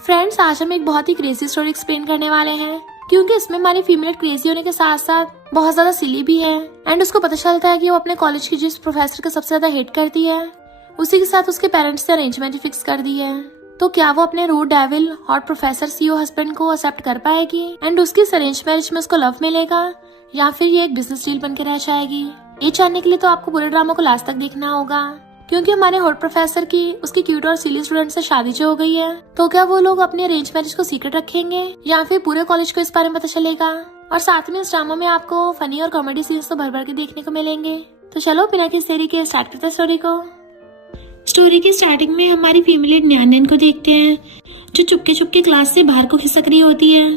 Friends, आज हम एक बहुत ही क्रेजी स्टोरी एक्सप्लेन करने वाले हैं, क्योंकि इसमें हमारी फीमेल क्रेजी होने के साथ साथ बहुत ज्यादा सिली भी है। एंड उसको पता चलता है कि वो अपने कॉलेज की जिस प्रोफेसर को सबसे ज्यादा हेट करती है, उसी के साथ उसके पेरेंट्स ने अरेंज मैरिज फिक्स कर दी है। तो क्या वो अपने rude devil hot professor CEO husband को एक्सेप्ट कर पाएगी एंड उसकी अरेंज मैरिज में उसको लव मिलेगा, या फिर ये एक बिजनेस डील बन के रह जाएगी? ये जानने के लिए तो आपको पूरे ड्रामा को लास्ट तक देखना होगा, क्योंकि हमारे हॉट प्रोफेसर की उसकी क्यूट और सिली स्टूडेंट से शादी जो हो गई है। तो क्या वो लोग अपने अरेंज मैरिज को सीक्रेट रखेंगे या फिर पूरे कॉलेज को इस बारे में पता चलेगा? और साथ में इस ड्रामा में आपको फनी और कॉमेडी सीन्स तो भर भर के देखने को मिलेंगे। तो चलो बिना किसी देरी के स्टार्ट करते हैं स्टोरी को। स्टोरी की स्टार्टिंग में हमारी फीमेल न्यान को देखते हैं, जो चुपके चुपके क्लास से बाहर को खिसक रही होती है।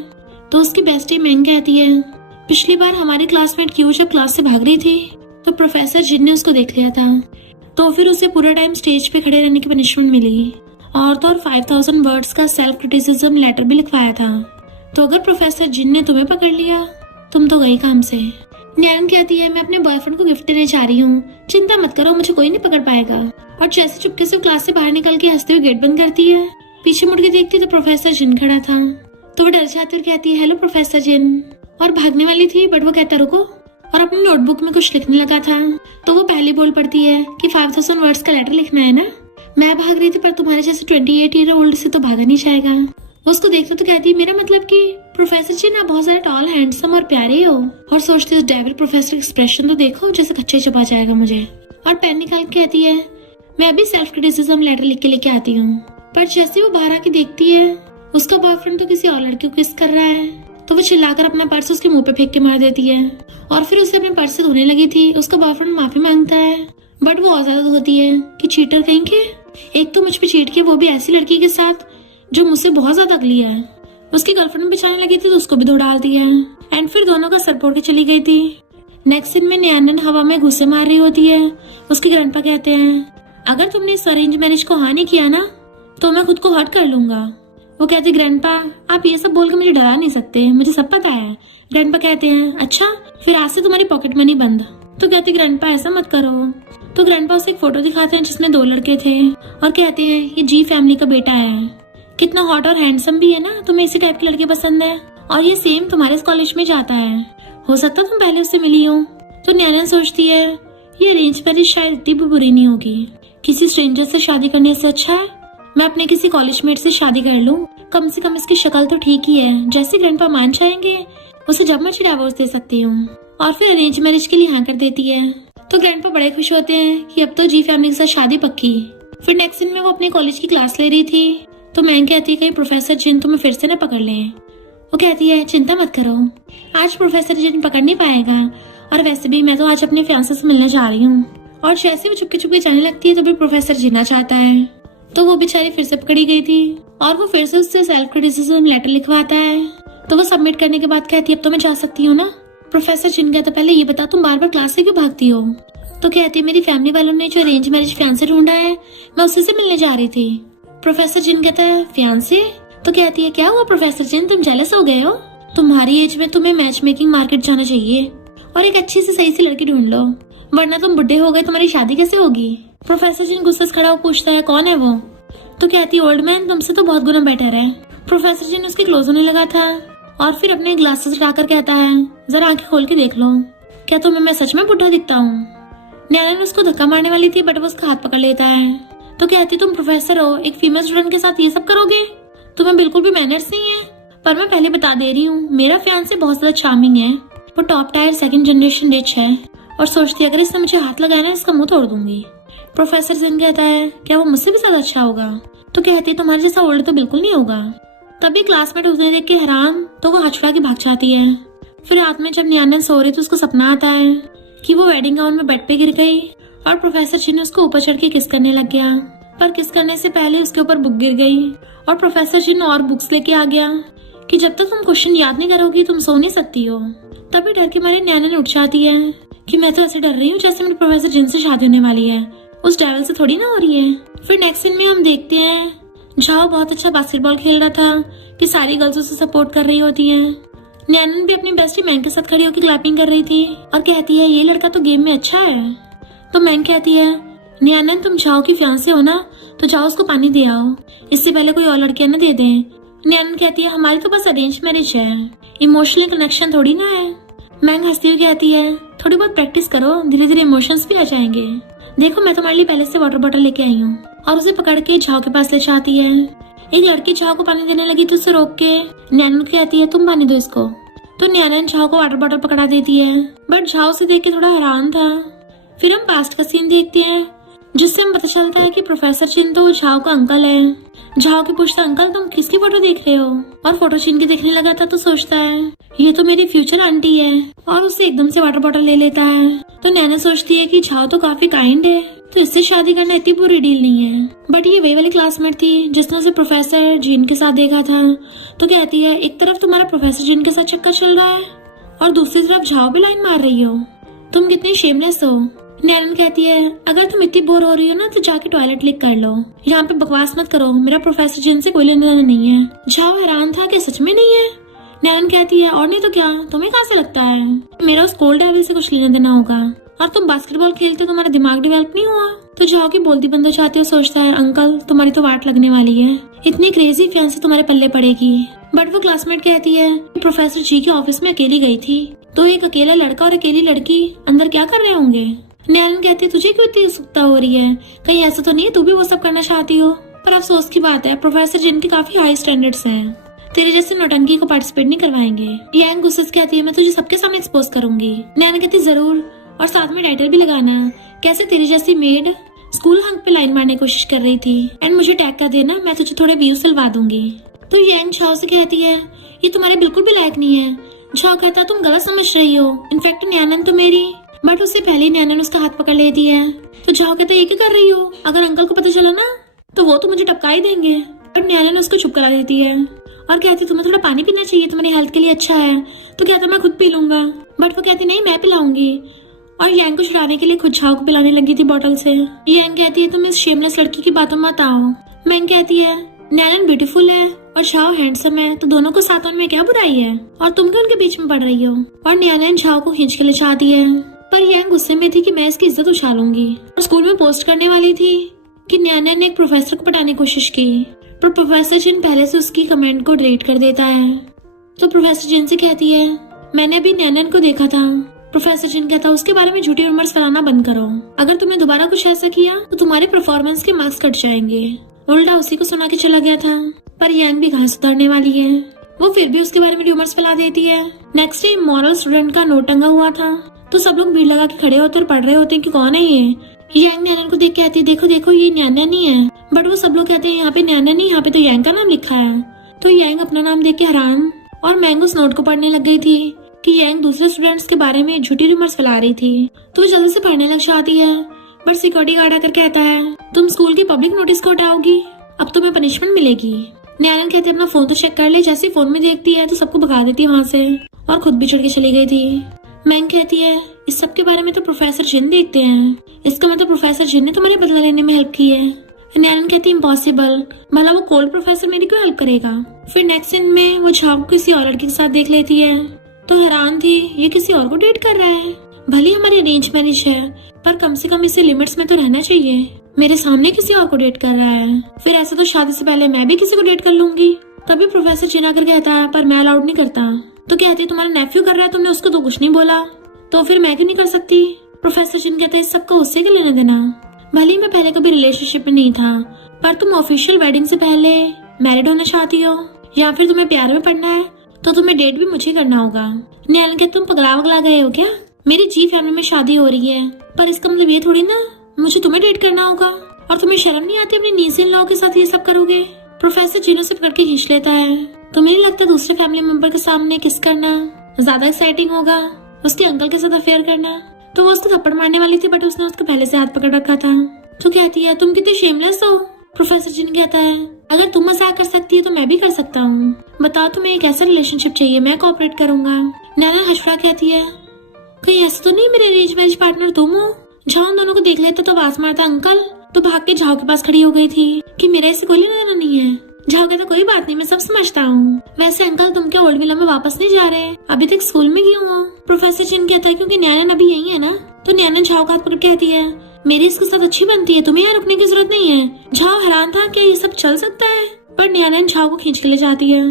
तो उसकी बेस्टी मैंग कहती है, पिछली बार हमारे क्लासमेट क्यू जब क्लास से भाग रही थी तो प्रोफेसर जिन ने उसको देख लिया था, तो फिर उसे पूरा टाइम स्टेज पे खड़े रहने की पनिशमेंट मिली और तो और 5000 वर्ड्स का सेल्फ क्रिटिसिज्म लेटर भी लिखवाया था। तो अगर प्रोफेसर जिन ने तुम्हें पकड़ लिया, तुम तो गई काम से। न्यान कहती है, मैं अपने बॉयफ्रेंड को गिफ्ट देने जा रही हूँ, चिंता मत करो, मुझे कोई नहीं पकड़ पाएगा। और जैसे चुपके से क्लास से बाहर निकल के हंसते हुए गेट बंद करती है, पीछे मुड़ के देखती तो प्रोफेसर जिन खड़ा था। तो वो डर जाती और कहती है, हेलो प्रोफेसर जिन, और भागने वाली थी बट वो कहता रुको, और अपनी नोटबुक में कुछ लिखने लगा था। तो वो पहले बोल पड़ती है कि 5000 वर्ड्स का लेटर लिखना है ना, मैं भाग रही थी पर तुम्हारे जैसे 28 ईयर ओल्ड से तो भागा नहीं जाएगा। वो उसको देखते तो कहती है, मेरा मतलब कि प्रोफेसर जी ना बहुत ज्यादा टॉल हैंडसम और प्यारे हो। और सोचती है डेविल प्रोफेसर एक्सप्रेशन तो देखो, जैसे कच्चे चबा जाएगा मुझे। और पेन निकाल के कहती है, मैं अभी सेल्फ क्रिटिसिज्म लेटर लिख के लेके आती हूँ। पर जैसे वो बाहर आके देखती है, उसका बॉयफ्रेंड तो किसी और लड़की को किस कर रहा है। तो वो चिल्लाकर अपना पर्स उसके मुंह पे फेंक के मार देती है और फिर उसे अपने पर्स से धोने लगी थी। उसका बॉयफ्रेंड माफी मांगता है, बट वो और ज्यादा धोती है कि चीटर कहीं के, एक तो मुझ पे चीट के, वो भी ऐसी लड़की के साथ जो मुझसे बहुत ज्यादा अगली है। उसकी गर्लफ्रेंड बिछाने लगी थी तो उसको भी धो डाल दिया एंड फिर दोनों का सर फोड़ के चली गई थी। नेक्स्ट सीन में न्यान हवा में घुस्से मार रही होती है। उसके ग्रैंडपा कहते हैं, अगर तुमने इस अरेंज मैरिज को हाँ नहीं किया ना तो मैं खुद को हर्ट कर लूंगा। वो कहते, ग्रैंडपा आप ये सब बोल के मुझे डरा नहीं सकते, मुझे सब पता है। ग्रैंडपा कहते हैं, अच्छा फिर आज से तुम्हारी पॉकेट मनी बंद। तो कहते, ग्रैंडपा ऐसा मत करो। तो ग्रैंडपा उसे एक फोटो दिखाते हैं जिसमें 2 लड़के थे और कहते हैं, ये जी फैमिली का बेटा है, कितना हॉट और हैंडसम भी है ना, तुम्हें इसी टाइप के लड़के पसंद है और ये सेम तुम्हारे कॉलेज में जाता है, हो सकता तुम पहले उससे मिली हो। तो नैना सोचती है, ये अरेंज मैरिज शायद इतनी भी बुरी नहीं होगी, किसी स्ट्रेंजर से शादी करने से अच्छा है मैं अपने किसी कॉलेज मेट से शादी कर लूं, कम से कम इसकी शक्ल तो ठीक ही है, जैसे ग्रैंडपा मान जाएंगे उसे जब मर्जी डिवोर्स दे सकती हूँ। और फिर अरेंज मैरिज के लिए हाँ कर देती है। तो ग्रैंडपा बड़े खुश होते हैं कि अब तो जी फैमिली के साथ शादी पक्की। फिर नेक्स्ट दिन में वो अपनी कॉलेज की क्लास ले रही थी, तो मैं कहती है, कहीं प्रोफेसर जिन तुम्हें फिर से न पकड़ ले। वो कहती है, चिंता मत करो, आज प्रोफेसर जिन पकड़ नहीं पाएगा, और वैसे भी मैं तो आज अपने फियांसे से मिलने जा रही हूँ। और जैसे वो चुपके चुपके जाने लगती है तो भी प्रोफेसर जीना चाहता है, तो वो बेचारी फिर से पकड़ी गई थी और वो फिर से उससे सेल्फ क्रिटिसिज्म लेटर लिखवाता है। तो वो सबमिट करने के बाद कहती है, अब तो मैं जा सकती हूँ ना। प्रोफेसर जिन कहता, पहले ये बता तुम बार बार क्लास से क्यों भागती हो? तो कहती है, मेरी फैमिली वालों ने जो अरेंज मैरिज फियांसे ढूंढा है, मैं उसी से मिलने जा रही थी। प्रोफेसर जिन कहता है, फियांसे? तो कहती है, क्या हुआ प्रोफेसर जिन, तुम जेलस हो गए हो? तुम्हारी एज में तुम्हें मैच मेकिंग मार्केट जाना चाहिए और एक अच्छी से सही सी लड़की ढूंढ लो, वरना तुम बुढ़े हो गए, तुम्हारी शादी कैसे होगी? प्रोफेसर जिन गुस्से से खड़ा हो पूछता है, कौन है वो? तो कहती है, ओल्ड मैन तुमसे तो बहुत गुना बेटर है। प्रोफेसर जिन उसके क्लोज होने लगा था और फिर अपने ग्लासेस हटाकर कहता है, जरा आंखें खोल के देख लो, क्या तुम्हें मैं सच में बुढ़ा दिखता हूँ? नैना उसको धक्का मारने वाली थी बट वो उसका हाथ पकड़ लेता है। तो कहती, तुम प्रोफेसर हो, एक फीमेल स्टूडेंट के साथ ये सब करोगे? तुम्हें बिल्कुल भी मैनर्स नहीं है। पर मैं पहले बता दे रही हूँ, मेरा फियांसे बहुत ज्यादा चार्मिंग है, वो top tier 2nd generation rich है और सोचती है अगर इसने मुझे हाथ लगाया ना इसका मुंह तोड़ दूंगी। प्रोफेसर जिन कहता है, क्या वो मुझसे भी ज्यादा अच्छा होगा? तो कहती है, तुम्हारे जैसा ओल्ड तो बिल्कुल नहीं होगा। तभी क्लासमेट उसे देख के हैरान, तो वो हाथ छुड़ा के भाग जाती है। फिर रात में जब न्यान सो रही तो उसको सपना आता है कि वो वेडिंग गाउन में बेड पे गिर गई और प्रोफेसर जिन उसको ऊपर चढ़ के किस करने लग गया, पर किस करने से पहले उसके ऊपर बुक गिर गई और प्रोफेसर जिन और बुक्स लेके आ गया कि जब तक तुम क्वेश्चन याद नहीं करोगी तुम सो नहीं सकती हो। तभी डर के मारे न्यान उठ जाती है कि मैं तो ऐसे डर रही हूँ जैसे मेरे प्रोफेसर जिन से शादी होने वाली है, उस डेविल से थोड़ी ना हो रही है। फिर नेक्स्ट सीन में हम देखते हैं झाओ बहुत अच्छा बास्केटबॉल खेल रहा था कि सारी गर्ल्स उसे सपोर्ट कर रही होती हैं। नैनन भी अपनी बेस्टी मैंग के साथ खड़ी होकर क्लैपिंग कर रही थी और कहती है, ये लड़का तो गेम में अच्छा है। तो मैंग कहती है, नैनन तुम झाओ की फियांसे हो ना, तो जाओ उसको पानी दे आओ, इससे पहले कोई और लड़कियां न दे दें। नैनन कहती है हमारी तो बस अरेंज मैरिज है, इमोशनल कनेक्शन थोड़ी ना है। मैंग हंसती हुई कहती है थोड़ी बहुत प्रैक्टिस करो, धीरे धीरे इमोशंस भी आ जाएंगे। देखो मैं तुम्हारे लिए पहले से वाटर बॉटल लेके आई हूँ। और उसे पकड़ के झाओ के पास ले जाती है। एक लड़की झाओ को पानी देने लगी तो उसे रोक के नैनन को कहती है तुम पानी दो इसको। तो नैनन झाओ को वाटर बॉटल पकड़ा देती है, बट झाओ से देख के थोड़ा हैरान था। फिर हम पास्ट का सीन देखते हैं, जिससे हमें पता चलता है कि प्रोफेसर चिन तो झाओ का अंकल है। झाओ की पूछता अंकल तुम किसकी फोटो देख रहे हो, और फोटो चिन की देखने लगा था तो सोचता है ये तो मेरी फ्यूचर आंटी है, और उससे एकदम से वाटर बॉटल ले लेता है। तो नैना सोचती है कि झाओ तो काफी काइंड है, तो इससे शादी करना इतनी बुरी डील नहीं है। बट ये वही वाली क्लासमेट थी जिसने उसे प्रोफेसर जिन के साथ देखा था। तो कहती है एक तरफ तुम्हारा प्रोफेसर जिन के साथ चक्कर चल रहा है और दूसरी तरफ झाओ पे लाइन मार रही हो, तुम कितनी शेमलेस हो। नैनन कहती है अगर तुम इतनी बोर हो रही हो ना तो जाके टॉयलेट लिख कर लो, यहाँ पे बकवास मत करो, मेरा प्रोफेसर जिन से कोई लेना देना नहीं है। झाओ हैरान था कि सच में नहीं है। नैनन कहती है और नहीं तो क्या, तुम्हें कहाँ से लगता है मेरा उस कोल्ड डेविल से कुछ लेना देना होगा, और तुम बास्केटबॉल खेलते हो तुम्हारा दिमाग डेवलप नहीं हुआ। तो झाओ की बोलती बंद हो जाती है, सोचता है अंकल तुम्हारी तो वाट लगने वाली है, इतनी क्रेजी फैंसी तुम्हारे पल्ले पड़ेगी। बट वो क्लासमेट कहती है प्रोफेसर जी के ऑफिस में अकेली गई थी, तो एक अकेला लड़का और अकेली लड़की अंदर क्या कर रहे होंगे। नैनन कहती है तुझे क्यों इतनी उत्सुकता हो रही है, कहीं ऐसा तो नहीं है तू भी वो सब करना चाहती हो। पर अफसोस की बात है प्रोफेसर जिनके काफी हाई स्टैंडर्ड्स हैं, तेरे जैसे नौटंकी को पार्टिसिपेट नहीं करवाएंगे। यांग गुस्से से कहती है मैं तुझे सबके सामने एक्सपोज करूंगी। नैनन कहती जरूर, और साथ में टाइटल भी लगाना, कैसे तेरी जैसी मेड स्कूल हंक पे लाइन मारने की कोशिश कर रही थी, एंड मुझे टैग कर देना, मैं तुझे थोड़े व्यूज दिलवा दूंगी। तो यांग झाओ से कहती है ये तुम्हारे बिल्कुल भी लायक नहीं है। झाओ कहता तुम गलत समझ रही हो, इनफैक्ट नैनन तो मेरी, बट उससे पहले नैनन उसका हाथ पकड़ लेती है। तो झाओ कहता ये क्या कर रही हो, अगर अंकल को पता चला ना तो वो तो मुझे टपका ही देंगे। बट नैनन उसको चुप करा देती है और कहती तुम्हें थोड़ा पानी पीना चाहिए, तुम्हारी हेल्थ के लिए अच्छा है। तो कहता मैं खुद पी लूंगा, बट वो कहती नहीं मैं पिलाऊंगी, और यांग को छुड़ाने के लिए खुद झाओ को पिलाने लगी थी बॉटल से। यांग कहती है तुम इस शेमलेस लड़की की बातों मत आओ। मैंग कहती है नैनन ब्यूटीफुल है और झाओ हैंडसम है, तो दोनों को साथ होने में क्या बुराई है, और तुम क्यों उनके बीच में पड़ रही हो। और नैनन झाओ को खींच के ले जाती है, पर यांग गुस्से में थी कि मैं इसकी इज्जत उछालूंगी, और स्कूल में पोस्ट करने वाली थी कि नैनन ने एक प्रोफेसर को पटाने की कोशिश की, पर प्रोफेसर जिन पहले से उसकी कमेंट को डिलीट कर देता है। तो प्रोफेसर जिन से कहती है मैंने अभी नैनन को देखा था। प्रोफेसर जिन कहता उसके बारे में झूठी रूमर्स फैलाना बंद करो, अगर तुमने दोबारा कुछ ऐसा किया तो तुम्हारे परफॉर्मेंस के मार्क्स कट जाएंगे। उल्टा उसी को सुना के चला गया था, पर यांग भी घास उतारने वाली है, वो फिर भी उसके बारे में रूमर्स फैला देती है। नेक्स्ट डे मॉरल स्टूडेंट का नोट टंगा हुआ था, तो सब लोग भीड़ लगा के खड़े होते और पढ़ रहे होते हैं कि कौन है ये। यांग नैनन को देख के कहती है देखो देखो ये नैनन नहीं है, बट वो सब लोग कहते हैं यहाँ पे नैनन नहीं, यहाँ पे तो यांग का नाम लिखा है। तो यांग अपना नाम देख के हैरान, और मैंग उस नोट को पढ़ने लग गई थी कि यांग दूसरे स्टूडेंट्स के बारे में झूठी रूमर्स फैला रही थी। तो वो जल्दी से पढ़ने लग जाती है, बट सिक्योरिटी गार्ड आकर कहता है तुम स्कूल की पब्लिक नोटिस को हटाओगी, अब तुम्हें पनिशमेंट मिलेगी। नैनन कहते अपना फोन तो चेक कर ले, जैसे फोन में देखती है तो सबको भगा देती है वहाँ से, और खुद भी छुड़ के चली गई थी। मैंग कहती है इस सब के बारे में तो प्रोफेसर जिन देखते हैं, इसका मतलब प्रोफेसर जिन ने तुम्हारे बदला लेने में हेल्प की है। नैनन कहती है इम्पॉसिबल, भला वो कोल्ड प्रोफेसर मेरी क्यों हेल्प करेगा। फिर नेक्स्ट सीन में वो झाओ को किसी और लड़की के साथ देख लेती है, तो हैरान थी ये किसी और को डेट कर रहा है। भले हमारी अरेंज मैरिज है, पर कम से कम इसे लिमिट्स में तो रहना चाहिए, मेरे सामने किसी और को डेट कर रहा है, फिर ऐसा तो शादी से पहले मैं भी किसी को डेट कर लूंगी। तभी प्रोफेसर जिन आकर कहता है पर मैं अलाउड नहीं करता। तो कहती तुम्हारा नेफ्यू कर रहा है, तुमने उसको तो कुछ नहीं बोला, तो फिर मैं क्यों नहीं कर सकती। प्रोफेसर जिन कहता है इस सबका उससे क्या लेना देना, भले मैं पहले कभी रिलेशनशिप में नहीं था, पर तुम ऑफिशियल वेडिंग से पहले मैरिड होना चाहती हो, या फिर तुम्हें प्यार में पड़ना है तो तुम्हें डेट भी मुझे करना होगा। नैनन कहते तुम पगला वगला गए हो क्या, मेरी जी फैमिली में शादी हो रही है, पर इसका मतलब ये थोड़ी ना मुझे तुम्हें डेट करना होगा, और तुम्हें शर्म नहीं आती अपनी नीज इन लॉ के साथ ये सब करोगे। प्रोफेसर जिनों से पकड़ के खींच लेता है, तुम्हें नहीं लगता दूसरे फैमिली मेंबर के सामने किस करना ज्यादा एक्साइटिंग होगा, उसके अंकल के साथ अफेयर करना। तो वो उसको थप्पड़ मारने वाली थी, बट उसने उसको पहले से हाथ पकड़ रखा था। तो कहती है तुम कितने शेमलेस हो। प्रोफेसर जिन कहता है अगर तुम मजाक कर सकती है तो मैं भी कर सकता हूँ, बताओ तुम्हें एक ऐसा रिलेशनशिप चाहिए, मैं कोऑपरेट करूंगा। नैना हंसड़ा कहती है कहीं ऐसा तो नहीं मेरे अरेंज मैरिज पार्टनर तुम हो। झाओ उन दोनों को देख लेता तो आवाज मारता अंकल, तो भाग के झाओ के पास खड़ी हो गई थी कि मेरा इसे कोई लेना देना नहीं है। झाओ कहता कोई बात नहीं, मैं सब समझता हूँ। वैसे अंकल तुम क्या ओल्ड विला में वापस नहीं जा रहे? अभी तक स्कूल में क्यों हो? प्रोफेसर चिन कहता है क्योंकि न्यानन अभी यही है ना। तो न्यानन झाओ का हाथ पकड़ कहती है मेरी इसके साथ अच्छी बनती है, तुम्हें यहाँ रुकने की जरूरत नहीं है। झाओ हैरान था क्या ये सब चल सकता है, पर न्यानन झाओ को खींच के ले जाती है,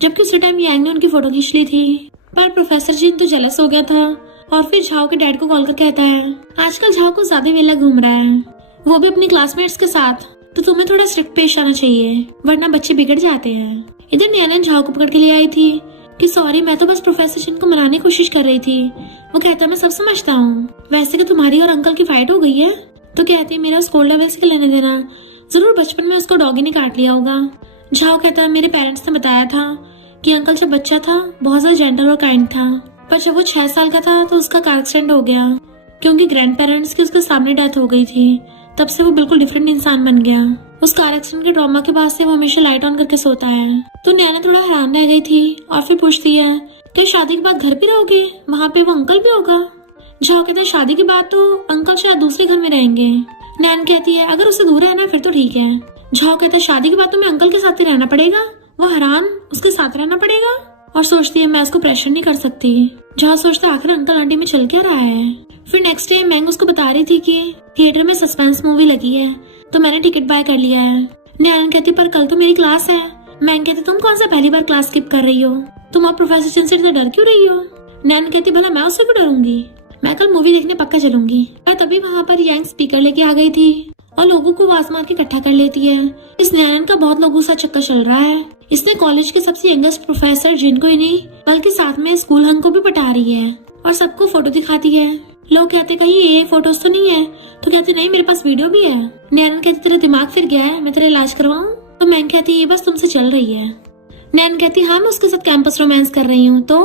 जबकि उसी टाइम यांग ने उनकी फोटो खींच ली थी। पर प्रोफेसर जिन तो जेलस हो गया था और फिर झाओ के डैड को कॉल कर कहता है आजकल झाओ को ज्यादा वेला घूम रहा है, वो भी अपनी क्लासमेट्स के साथ, तो तुम्हें थोड़ा स्ट्रिक्ट पेश आना चाहिए वरना बच्चे बिगड़ जाते हैं। इधर न्यानन झाओ को पकड़ के ले आई थी कि सॉरी मैं तो बस प्रोफेसर जिन को मनाने की कोशिश कर रही थी। वो कहता मैं सब समझता हूँ, वैसे कि तुम्हारी और अंकल की फाइट हो गई है तो कहती है मेरा स्कूल लेवल से लेने देना, जरूर बचपन में उसको डॉगी ने काट लिया होगा। झाओ कहता है मेरे पेरेंट्स ने बताया था कि अंकल जब बच्चा था बहुत ज्यादा जेंटल और काइंड था, पर जब वो 6 साल का था तो उसका कार एक्सीडेंट हो गया क्योंकि ग्रैंड पेरेंट्स की उसके सामने डेथ हो गई थी। तब से वो बिल्कुल डिफरेंट इंसान बन गया। उस कार एक्सीडेंट के ट्रॉमा के बाद से वो हमेशा लाइट ऑन करके सोता है। तो न्याना थोड़ा हैरान रह गई थी और फिर पूछती है क्या शादी के बाद घर पे रहोगे, वहाँ पे वो अंकल भी होगा? झाओ कहता है शादी के बाद तो अंकल शायद दूसरे घर में रहेंगे। नैन कहती है अगर उससे दूर रहना फिर तो ठीक है। झाओ कहता है शादी के बाद तो मैं अंकल के साथ ही रहना पड़ेगा। वो हैरान उसके साथ रहना पड़ेगा और सोचती है मैं उसको प्रेशर नहीं कर सकती। झाओ सोचता है आखिर अंकल आंटी में चल क्या रहा है। फिर नेक्स्ट डे मैंग उसको बता रही थी कि थिएटर में सस्पेंस मूवी लगी है तो मैंने टिकट बाय कर लिया है। नैन कहती पर कल तो मेरी क्लास है। मैंग कहती तुम कौन सा पहली बार क्लास स्किप कर रही हो, तुम अब प्रोफेसर चिन से डर क्यों रही हो? नैन कहती भला मैं उससे क्यों डरूंगी, मैं कल मूवी देखने पक्का चलूंगी। तभी वहाँ पर यांग स्पीकर लेके आ गई थी और लोगों को आवाज मार के इकट्ठा कर लेती है। इस नैनन का बहुत लोगों सा चक्कर चल रहा है। इसने कॉलेज के सबसे यंगेस्ट प्रोफेसर जिनको ही नहीं बल्कि साथ में स्कूल हंग को भी पटा रही है और सबको फोटो दिखाती है। लोग कहते कहीं ये फोटोज तो नहीं है, तो कहते नहीं मेरे पास वीडियो भी है। नैनन कहती तेरा दिमाग फिर गया है, मैं तेरा इलाज करवाऊं? तो मैंग कहती ये बस तुमसे चल रही है। नैन कहती हाँ मैं उसके साथ कैंपस रोमांस कर रही हूँ तो,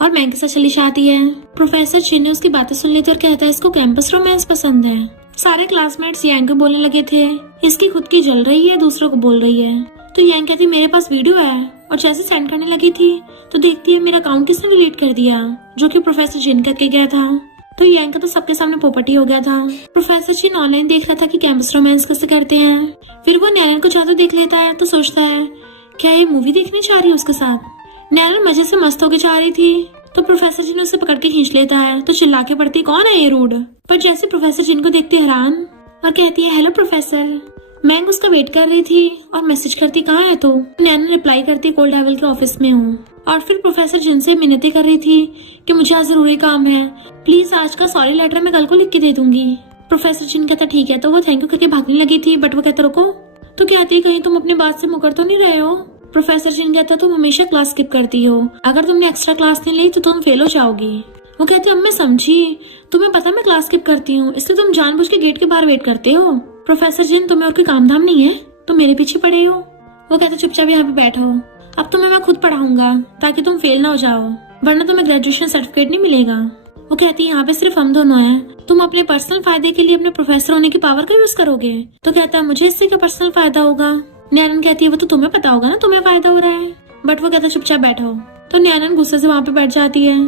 और मैंग के साथ चली जाती है। प्रोफेसर चिन ने उसकी बातें सुन ली थी और कहता है इसको कैंपस रोमांस पसंद है। सारे क्लासमेट्स यांग को बोलने लगे थे इसकी खुद की जल रही है दूसरों को बोल रही है। तो यांग कहती मेरे पास वीडियो है, और जैसे सेंड करने लगी थी तो देखती है मेरा अकाउंट किसने डिलीट कर दिया, जो कि प्रोफेसर चिन करके गया था। तो यांग का तो सबके सामने पोपटी हो गया था। प्रोफेसर चिन ऑनलाइन देख रहा था कि कैंपस रोमांस कैसे करते हैं। फिर वो नैनन को ज्यादा देख लेता है तो सोचता है क्या ये मूवी देखने जा रही है उसके साथ। नैनन मजे से मस्त होके जा रही थी तो प्रोफेसर जिन उसे पकड़ के खींच लेता है तो चिल्ला के पड़ती कौन है ये रूड। पर जैसे प्रोफेसर जिन को देखती हैरान और कहती है हेलो प्रोफेसर। मैंग उसका वेट कर रही थी और मैसेज करती कहाँ है तो नैनन रिप्लाई करती कोल्ड हेवल के ऑफिस में हूँ। और फिर प्रोफेसर जिन से मिन्नतें कर रही थी कि मुझे आज जरूरी काम है, प्लीज आज का सॉरी लेटर मैं कल को लिख के दे दूंगी। प्रोफेसर जिन कहता ठीक है। तो वो थैंक यू करके भागने लगी थी बट वो कहता रुको, तो कहती कहीं तुम अपनी बात से मुकर तो नहीं रहे हो। प्रोफेसर जिन कहता तुम हमेशा क्लास स्किप करती हो, अगर तुमने एक्स्ट्रा क्लास नहीं ली तो तुम फेल हो जाओगी। वो कहती अब मैं समझी, तुम्हें पता मैं क्लास स्किप करती हूँ इसलिए तुम जानबूझ के गेट के बाहर वेट करते हो। प्रोफेसर जिन तुम्हें और कोई काम धाम नहीं है, तुम मेरे पीछे पड़े हो। वो कहते चुपचाप यहाँ पे बैठो, अब तुम्हें मैं खुद पढ़ाऊंगा ताकि तुम फेल ना हो जाओ, वरना तुम्हें ग्रेजुएशन सर्टिफिकेट नहीं मिलेगा। वो कहती यहाँ पे सिर्फ हम दोनों हैं, तुम अपने पर्सनल फायदे के लिए अपने प्रोफेसर होने की पावर का यूज करोगे। तो कहता है मुझे इससे क्या पर्सनल फायदा होगा। नैनन कहती है वो तो तुम्हें पता होगा ना तुम्हें फायदा हो रहा है। बट वो कहता चुपचाप बैठो। तो नैनन गुस्से से वहाँ पे बैठ जाती है।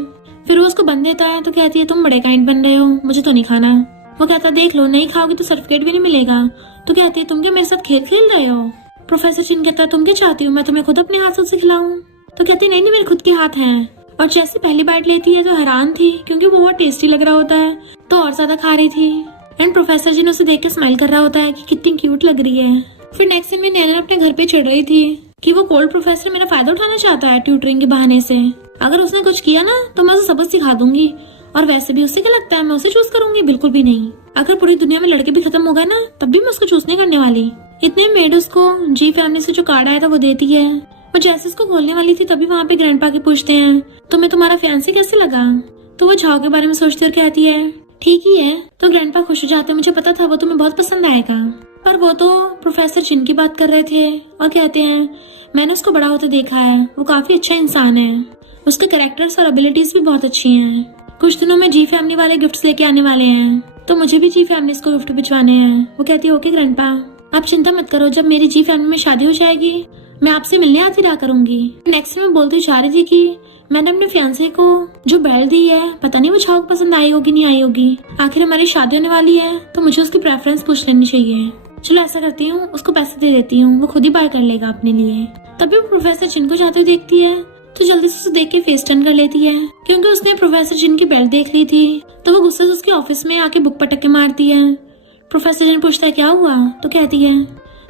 फिर वो उसको बंद देता है तो कहती है तुम बड़े काइंड बन रहे हो, मुझे तो नहीं खाना। वो कहता देख लो नहीं खाओगे तो सर्टिफिकेट भी नहीं मिलेगा। तो कहती है तुम क्या मेरे साथ खेल खेल रहे हो। प्रोफेसर चिन कहता है तुम क्या चाहती हो मैं तुम्हें खुद अपने हाथों से खिलाऊं। तो कहती नहीं मेरे खुद के हाथ हैं। और जैसे पहली बाइट लेती है तो हैरान थी क्योंकि वो बहुत टेस्टी लग रहा होता है तो और ज्यादा खा रही थी। एंड प्रोफेसर जिन उसे देख के स्माइल कर रहा होता है कि कितनी क्यूट लग रही है। फिर नेक्स्ट दिन में नैनन अपने घर पे चिढ़ रही थी कि वो कोल्ड प्रोफेसर मेरा फायदा उठाना चाहता है ट्यूटरिंग के बहाने से। अगर उसने कुछ किया ना तो मैं उसे सबक सिखा दूंगी, और वैसे भी उससे क्या लगता है मैं उसे चूज करूंगी, बिल्कुल भी नहीं। अगर पूरी दुनिया में लड़के भी खत्म हो गए ना तब भी मैं उसको चूज नहीं करने वाली। इतने मेड उसको जी फैमिली से जो कार्ड आया था वो देती है। वो जैसे उसको खोलने वाली थी तभी वहाँ पे ग्रैंडपा के पूछते हैं तुम्हें तुम्हारा फियांसी कैसे लगा। तो वो झाओ के बारे में सोचती और कहती है ठीक ही है। तो ग्रैंडपा खुश हो जाते मुझे पता था वो तुम्हें बहुत पसंद आएगा। पर वो तो प्रोफेसर चिन की बात कर रहे थे और कहते हैं मैंने उसको बड़ा होते देखा है, वो काफी अच्छा इंसान है, उसके कैरेक्टर्स और एबिलिटीज भी बहुत अच्छी हैं। कुछ दिनों में जी फैमिली वाले गिफ्ट्स लेके आने वाले हैं तो मुझे भी जी फैमिली को गिफ्ट भिजवाने हैं। वो कहती है ओके ग्रैंडपा आप चिंता मत करो, जब मेरी जी फैमिली में शादी हो जाएगी मैं आपसे मिलने आती रहा करूंगी। नेक्स्ट में बोलती जा रही थी कि मैंने अपने फियांसे को जो बेल्ट दी है पता नहीं वो झाओ को पसंद आई होगी नहीं आई होगी। आखिर हमारी शादी होने वाली है तो मुझे उसकी प्रेफरेंस पूछ लेनी चाहिए। चलो ऐसा करती हूँ, उसको पैसे दे देती हूँ, वो खुद ही बाय कर लेगा अपने लिए। तभी वो प्रोफेसर जिन को जाते हुए देखती है तो जल्दी से उसे देख के फेस टर्न कर लेती है, क्योंकि उसने प्रोफेसर जिन की बेल्ट देख ली थी। तो वो गुस्से से उसके ऑफिस में आके बुक पटक के मारती है। प्रोफेसर जिन पूछता है क्या हुआ, तो कहती है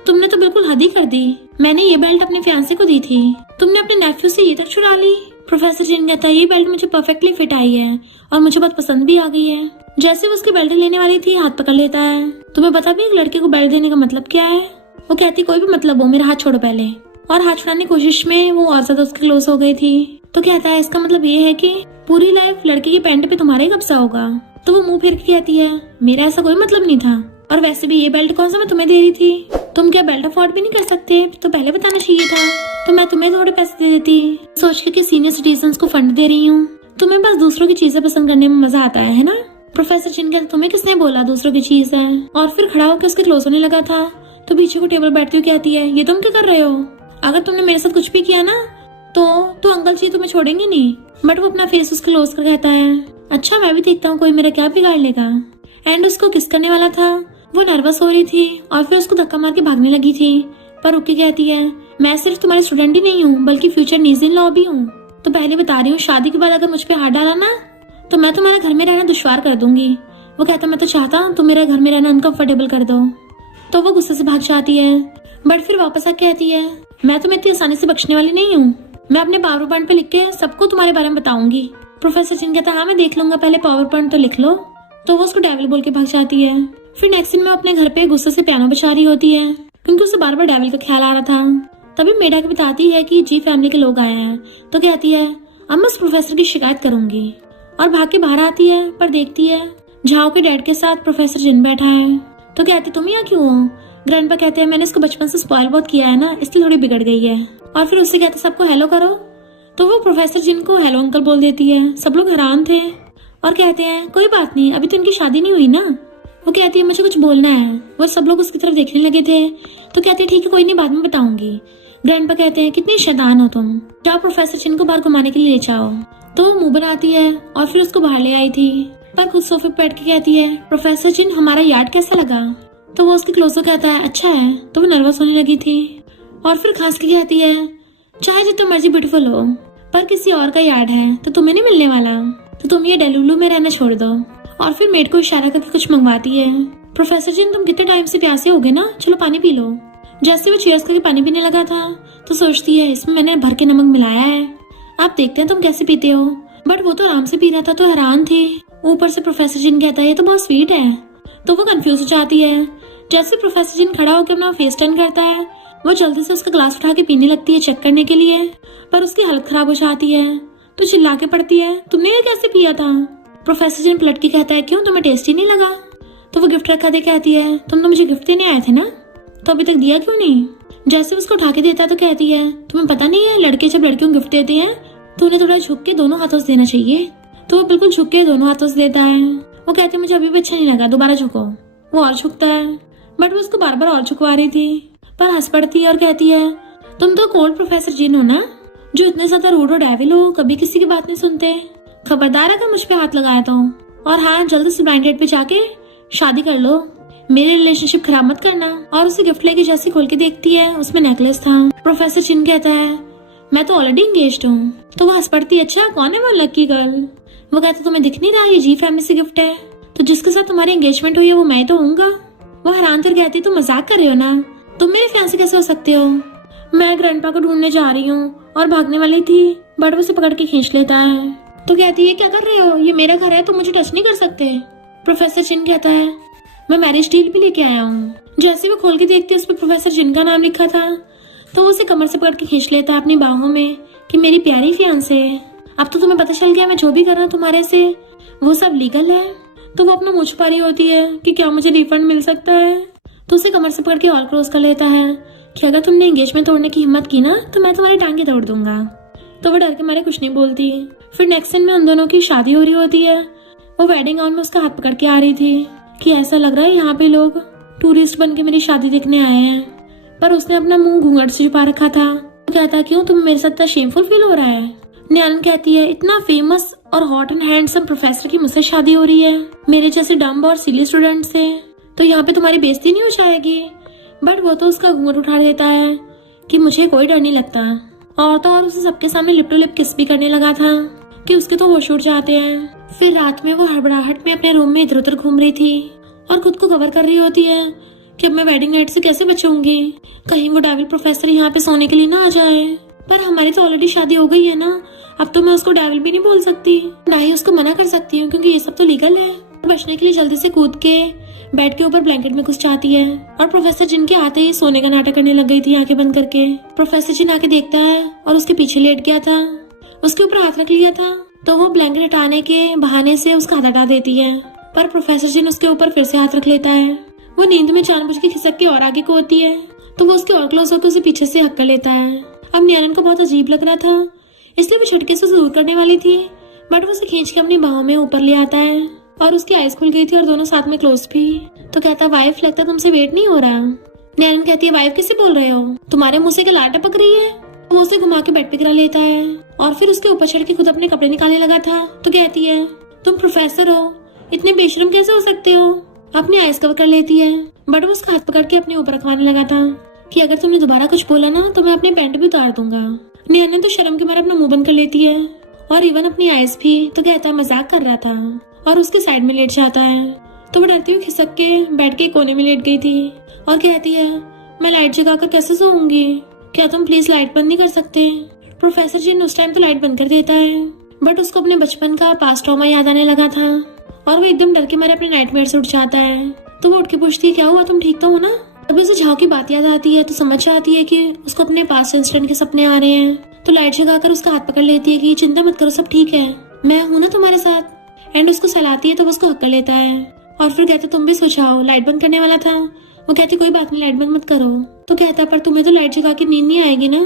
तुमने तो बिल्कुल हद ही कर दी, मैंने ये बेल्ट अपने फियांसे को दी थी, तुमने अपने नेफ्यू से ये तक छुड़ा ली। प्रोफेसर जिन कहता है ये बेल्ट मुझे परफेक्टली फिट आई है और मुझे बहुत पसंद भी आ गई है। जैसे वो उसकी बेल्ट लेने वाली थी, हाथ पकड़ लेता है। तुम्हें पता भी एक लड़के को बेल्ट देने का मतलब क्या है? वो कहती कोई भी मतलब हो, मेरा हाथ छोड़ो पहले। और हाथ छुड़ाने की कोशिश में वो और ज्यादा उसके क्लोज हो गई थी। तो कहता है इसका मतलब ये है कि पूरी लाइफ लड़के की पैंट पे तुम्हारा ही कब्जा होगा। तो वो मुंह फिर के कहती है मेरा ऐसा कोई मतलब नहीं था, और वैसे भी ये बेल्ट कौन सा मैं तुम्हें दे रही थी, तुम क्या बेल्ट अफोर्ड भी नहीं कर सकते, तो पहले बताना चाहिए था, तो मैं तुम्हें थोड़े पैसे दे देती। सोच के कि सीनियर सिटीजन्स को फंड दे रही हूँ, तुम्हें बस दूसरों की चीजें पसंद करने में मजा आता है ना। प्रोफेसर चिन कहते तुम्हें किसने बोला दूसरों की चीज है, और फिर खड़ा होकर उसके क्लोज होने लगा था। तो पीछे को टेबल बैठती हुई कहती है ये तुम क्या कर रहे हो, अगर तुमने मेरे साथ कुछ भी किया ना तो अंकल जी तुम्हें छोड़ेंगे नहीं। बट वो अपना फेस उसके क्लोज कर कहता है अच्छा मैं भी देखता हूँ कोई मेरा क्या बिगाड़ लेगा। एंड उसको किस करने वाला था, वो नर्वस हो रही थी और फिर उसको धक्का मार के भागने लगी थी, पर रुक के कहती है मैं सिर्फ तुम्हारी स्टूडेंट ही नहीं हूँ बल्कि फ्यूचर नीज इन लॉ भी हूँ। तो पहले बता रही हूँ शादी के बाद अगर मुझ पे हाथ डाला ना तो मैं तुम्हारे घर में रहना दुश्वार कर दूंगी। वो कहता मैं तो चाहता हूँ तुम मेरे घर में रहना अनकंफर्टेबल कर दो। तो वो गुस्से से भाग जाती है, बट फिर वापस आके कहती है मैं तुम्हें इतनी आसानी से बख्शने वाली नहीं हूँ, मैं अपने पावर पॉइंट पे लिख के सबको तुम्हारे बारे में बताऊंगी। प्रोफेसर चिन कहता हाँ मैं देख लूंगा, पहले पावर पॉइंट तो लिख लो। तो वो उसको डेविल बोल के भाग जाती है। फिर नेक्स्ट सीन में अपने घर पे गुस्से से पियानो बजा रही होती है, क्योंकि उसे बार बार डेविल का ख्याल आ रहा था। तभी मेढा के बताती है कि जी फैमिली के लोग आए हैं। तो कहती है अब मैं उस प्रोफेसर की शिकायत करूंगी, और भाग के बाहर आती है, पर देखती है झाओ के डैड के साथ प्रोफेसर जिन बैठा है। तो कहती तुम यहाँ क्यों हो? ग्रैंडपा कहते हैं मैंने इसको बचपन से स्पॉइल बहुत किया है ना, इसलिए थोड़ी बिगड़ गई है। और फिर उससे कहते सबको हेलो करो। तो वो प्रोफेसर जिन को हेलो अंकल बोल देती है। सब लोग हैरान थे और कहते हैं कोई बात नहीं, अभी तो इनकी शादी नहीं हुई ना। वो कहती है मुझे कुछ बोलना है। वो सब लोग उसकी तरफ देखने लगे थे। तो कहते हैं ठीक है कोई नहीं, बाद में बताऊंगी। ग्रैंडपा कहते हैं कितनी शैतान हो तुम, जाओ प्रोफेसर चिन को बाहर घुमाने के लिए ले जाओ। तो वो मुंह बनाती है और फिर उसको बाहर ले आई थी, पर खुद सोफे पे बैठ के कहती है प्रोफेसर चिन हमारा यार्ड कैसा लगा। तो वो उसके क्लोज कहता है अच्छा है। तो वो नर्वस होने लगी थी और फिर खांस के कहती है चाहे जितना मर्जी ब्यूटीफुल हो, पर किसी और का यार्ड है तो तुम्हें नहीं मिलने वाला, तो तुम ये डेलुलू में रहना छोड़ दो। और फिर मेड को इशारा करके कुछ मंगवाती है। प्रोफेसर जिन तुम कितने टाइम से प्यासे हो गए ना, चलो पानी पी लो। जैसे वो चीयर्स करके पानी पीने लगा था तो सोचती है इसमें मैंने भर के नमक मिलाया है, आप देखते हैं तुम कैसे पीते हो। बट वो तो आराम से पी रहा था तो हैरान थी। ऊपर से प्रोफेसर जिन कहता है ये तो बहुत स्वीट है। तो वो कंफ्यूज हो जाती है। जैसे प्रोफेसर जिन खड़ा होकर अपना फेस टर्न करता है, वो जल्दी से उसका ग्लास उठा के पीने लगती है चेक करने के लिए, पर उसकी हालत खराब हो जाती है। तो चिल्ला के पड़ती है तुमने ये कैसे पिया था। प्रोफेसर जिन पलट के कहता है क्यों तुम्हें टेस्टी नहीं लगा। तो वो गिफ्ट रखा दे कहती है तुम तो मुझे गिफ्ट देने आए थे ना, तो अभी तक दिया क्यों नहीं। जैसे उसको उठा के देता है तो कहती है तुम्हें पता नहीं है लड़के जब लड़कियों को गिफ्ट देते हैं तो उन्हें थोड़ा झुक के दोनों हाथों से देना चाहिए। तो वो बिल्कुल झुक के दोनों हाथों से देता है। वो कहती है मुझे अभी भी अच्छा नहीं लगा, दोबारा झुको। वो और झुकता है, बट वो उसको बार बार और झुकवा रही थी, पर हंस पड़ती है और कहती है तुम तो कोल्ड प्रोफेसर जिन हो ना, जो इतने ज्यादा रूड और डेविल हो, कभी किसी की बात नहीं सुनते। खबरदार अगर मुझ पे हाथ लगाया तो, और हाँ जल्दी से ब्लाइंड डेट पे जाके शादी कर लो, मेरे रिलेशनशिप खराब मत करना। और उसे गिफ्ट लेके जैसे खोल के देखती है उसमें नेकलेस था। प्रोफेसर चिन कहता है मैं तो ऑलरेडी एंगेज्ड हूँ। तो वो हंस पड़ती है अच्छा कौन है वो लकी गर्ल। वो कहता तुम्हें दिख नहीं रहा ये जी फैमिली से गिफ्ट है, तो जिसके साथ तुम्हारी एंगेजमेंट हुई है वो मैं तो हूँगा। वो हैरान कर कहती तुम मजाक कर रहे हो ना, तुम मेरे फैंसी कैसे हो सकते हो। मैं ग्रैंडपा को ढूंढने जा रही हूँ और भागने वाली थी, बट वो उसे पकड़ के खींच लेता है। तो कहती है क्या कर रहे हो, ये मेरा घर है, तुम मुझे टच नहीं कर सकते। प्रोफेसर चिन कहता है मैं मैरिज डील भी लेके आया हूँ। जैसे वो खोल के देखती है उस पर प्रोफेसर चिन का नाम लिखा था। तो वो उसे कमर से पकड़ के खींच लेता है अपनी बाहों में कि मेरी प्यारी फियांसे, अब तो तुम्हें पता चल गया मैं जो भी कर रहा हूँ तुम्हारे से वो सब लीगल है। तो वो अपना मुंह छुपा रही होती है कि क्या मुझे रिफंड मिल सकता है। तो उसे कमर से पकड़ के और क्रॉस कर लेता है कि अगर तुमने एंगेजमेंट तोड़ने की हिम्मत की ना तो मैं तुम्हारी टांगे तोड़ दूंगा। तो वो डर के मारे कुछ नहीं बोलती। फिर नेक्स्ट सीन में उन दोनों की शादी हो रही होती है। वो वेडिंग गाउन में उसका हाथ पकड़ के आ रही थी कि ऐसा लग रहा है यहाँ पे लोग टूरिस्ट बन के मेरी शादी देखने आए हैं, पर उसने अपना मुंह घूंघट से छुपा रखा था। वो कहता क्यों तुम मेरे साथ इतना शेमफुल फील हो रहा है। न्यान कहती है इतना फेमस और हॉट एंड हैंडसम प्रोफेसर की मुझसे शादी हो रही है मेरे जैसे डम्ब और सिली स्टूडेंट से, तो यहाँ पे तुम्हारी बेइज्जती नहीं हो जाएगी। बट वो तो उसका घूंघट उठा देता है कि मुझे कोई डर नहीं लगता। और तो और उसे सबके सामने लिप टू लिप किस भी करने लगा था कि उसके तो होश उड़ जाते हैं। फिर रात में वो हड़बड़ाहट में अपने रूम में इधर उधर घूम रही थी और खुद को कवर कर रही होती है कि अब मैं वेडिंग नाइट से कैसे बचूंगी, कहीं वो डेविल प्रोफेसर यहाँ पे सोने के लिए ना आ जाए। पर हमारी तो ऑलरेडी शादी हो गई है ना, अब तो मैं उसको डेविल भी नहीं बोल सकती, ना ही उसको मना कर सकती हूँ क्योंकि ये सब तो लीगल है। बचने के लिए जल्दी से कूद के बेड के ऊपर ब्लैंकेट में घुस जाती है और प्रोफेसर जिन के आते ही सोने का नाटक करने लग गई थी आंखें बंद करके। प्रोफेसर जिन आके देखता है और उसके पीछे लेट गया था, उसके ऊपर हाथ रख लिया था, तो वो ब्लैंकेट हटाने के बहाने से उसका हाथ हटा देती है। पर प्रोफेसर जिन उसके ऊपर फिर से हाथ रख लेता है। वो नींद में जानबूझ के खिसक के और आगे को होती है तो वो उसके और क्लोज होकर उसे पीछे से हक कर लेता है। अब न्यालन को बहुत अजीब लग रहा था, इसलिए वो छटके से उसे दूर करने वाली थी, बट वो उसे खींच के अपनी बाहों में ऊपर ले आता है और उसकी आईज खुल गई थी और दोनों साथ में क्लोज भी। तो कहता, वाइफ लगता तुमसे वेट नहीं हो रहा। न्यालन कहती है, वाइफ किससे बोल रहे हो, तुम्हारे मुंह से क्या लार टपक रही है। वो उसे घुमा के बेड पे गिरा लेता है और फिर उसके ऊपर चढ़ के खुद अपने कपड़े निकालने लगा था। तो कहती है, तुम प्रोफेसर हो, इतने बेशरम कैसे हो सकते हो। अपनी आईज कवर कर लेती है, बट वो उसका हाथ पकड़ के अपने ऊपर रखवाने लगा था कि अगर तुमने दोबारा कुछ बोला ना तो मैं अपनी पैंट भी उतार दूंगा। न्यालन तो शर्म के मारे अपना मुंह बंद कर लेती है और इवन अपनी आईज भी। तो कहता है, मजाक कर रहा था, और उसके साइड में लेट जाता है। तो वो डरती हुई खिसक के बेड के कोने में लेट गई थी और कहती है, मैं लाइट जगाकर कैसे सोऊंगी, क्या तुम प्लीज लाइट बंद नहीं कर सकते। प्रोफेसर जी ने उस टाइम तो लाइट बंद कर देता है, बट उसको अपने बचपन का पास्ट ट्रॉमा याद आने लगा था और वो एकदम डर के मारे अपने नाइटमेयर से उठ जाता है। तो वो उठ के पूछती है, क्या हुआ, तुम ठीक तो हो ना। अभी उसे झाव की बात याद आती है तो समझ जाती है कि उसको अपने पास्ट इंसिडेंट के सपने आ रहे हैं। तो लाइट जगाकर उसका हाथ पकड़ लेती है कि चिंता मत करो, सब ठीक है, मैं हूं ना तुम्हारे साथ। एंड उसको सहलाती है तो वो उसको हक कर लेता है और फिर कहता, तुम भी सो जाओ, लाइट बंद करने वाला था। वो कहती, कोई बात नहीं, लाइट बंद मत करो। तो कहता, पर तुम्हें तो लाइट जगा के नींद नहीं आएगी ना।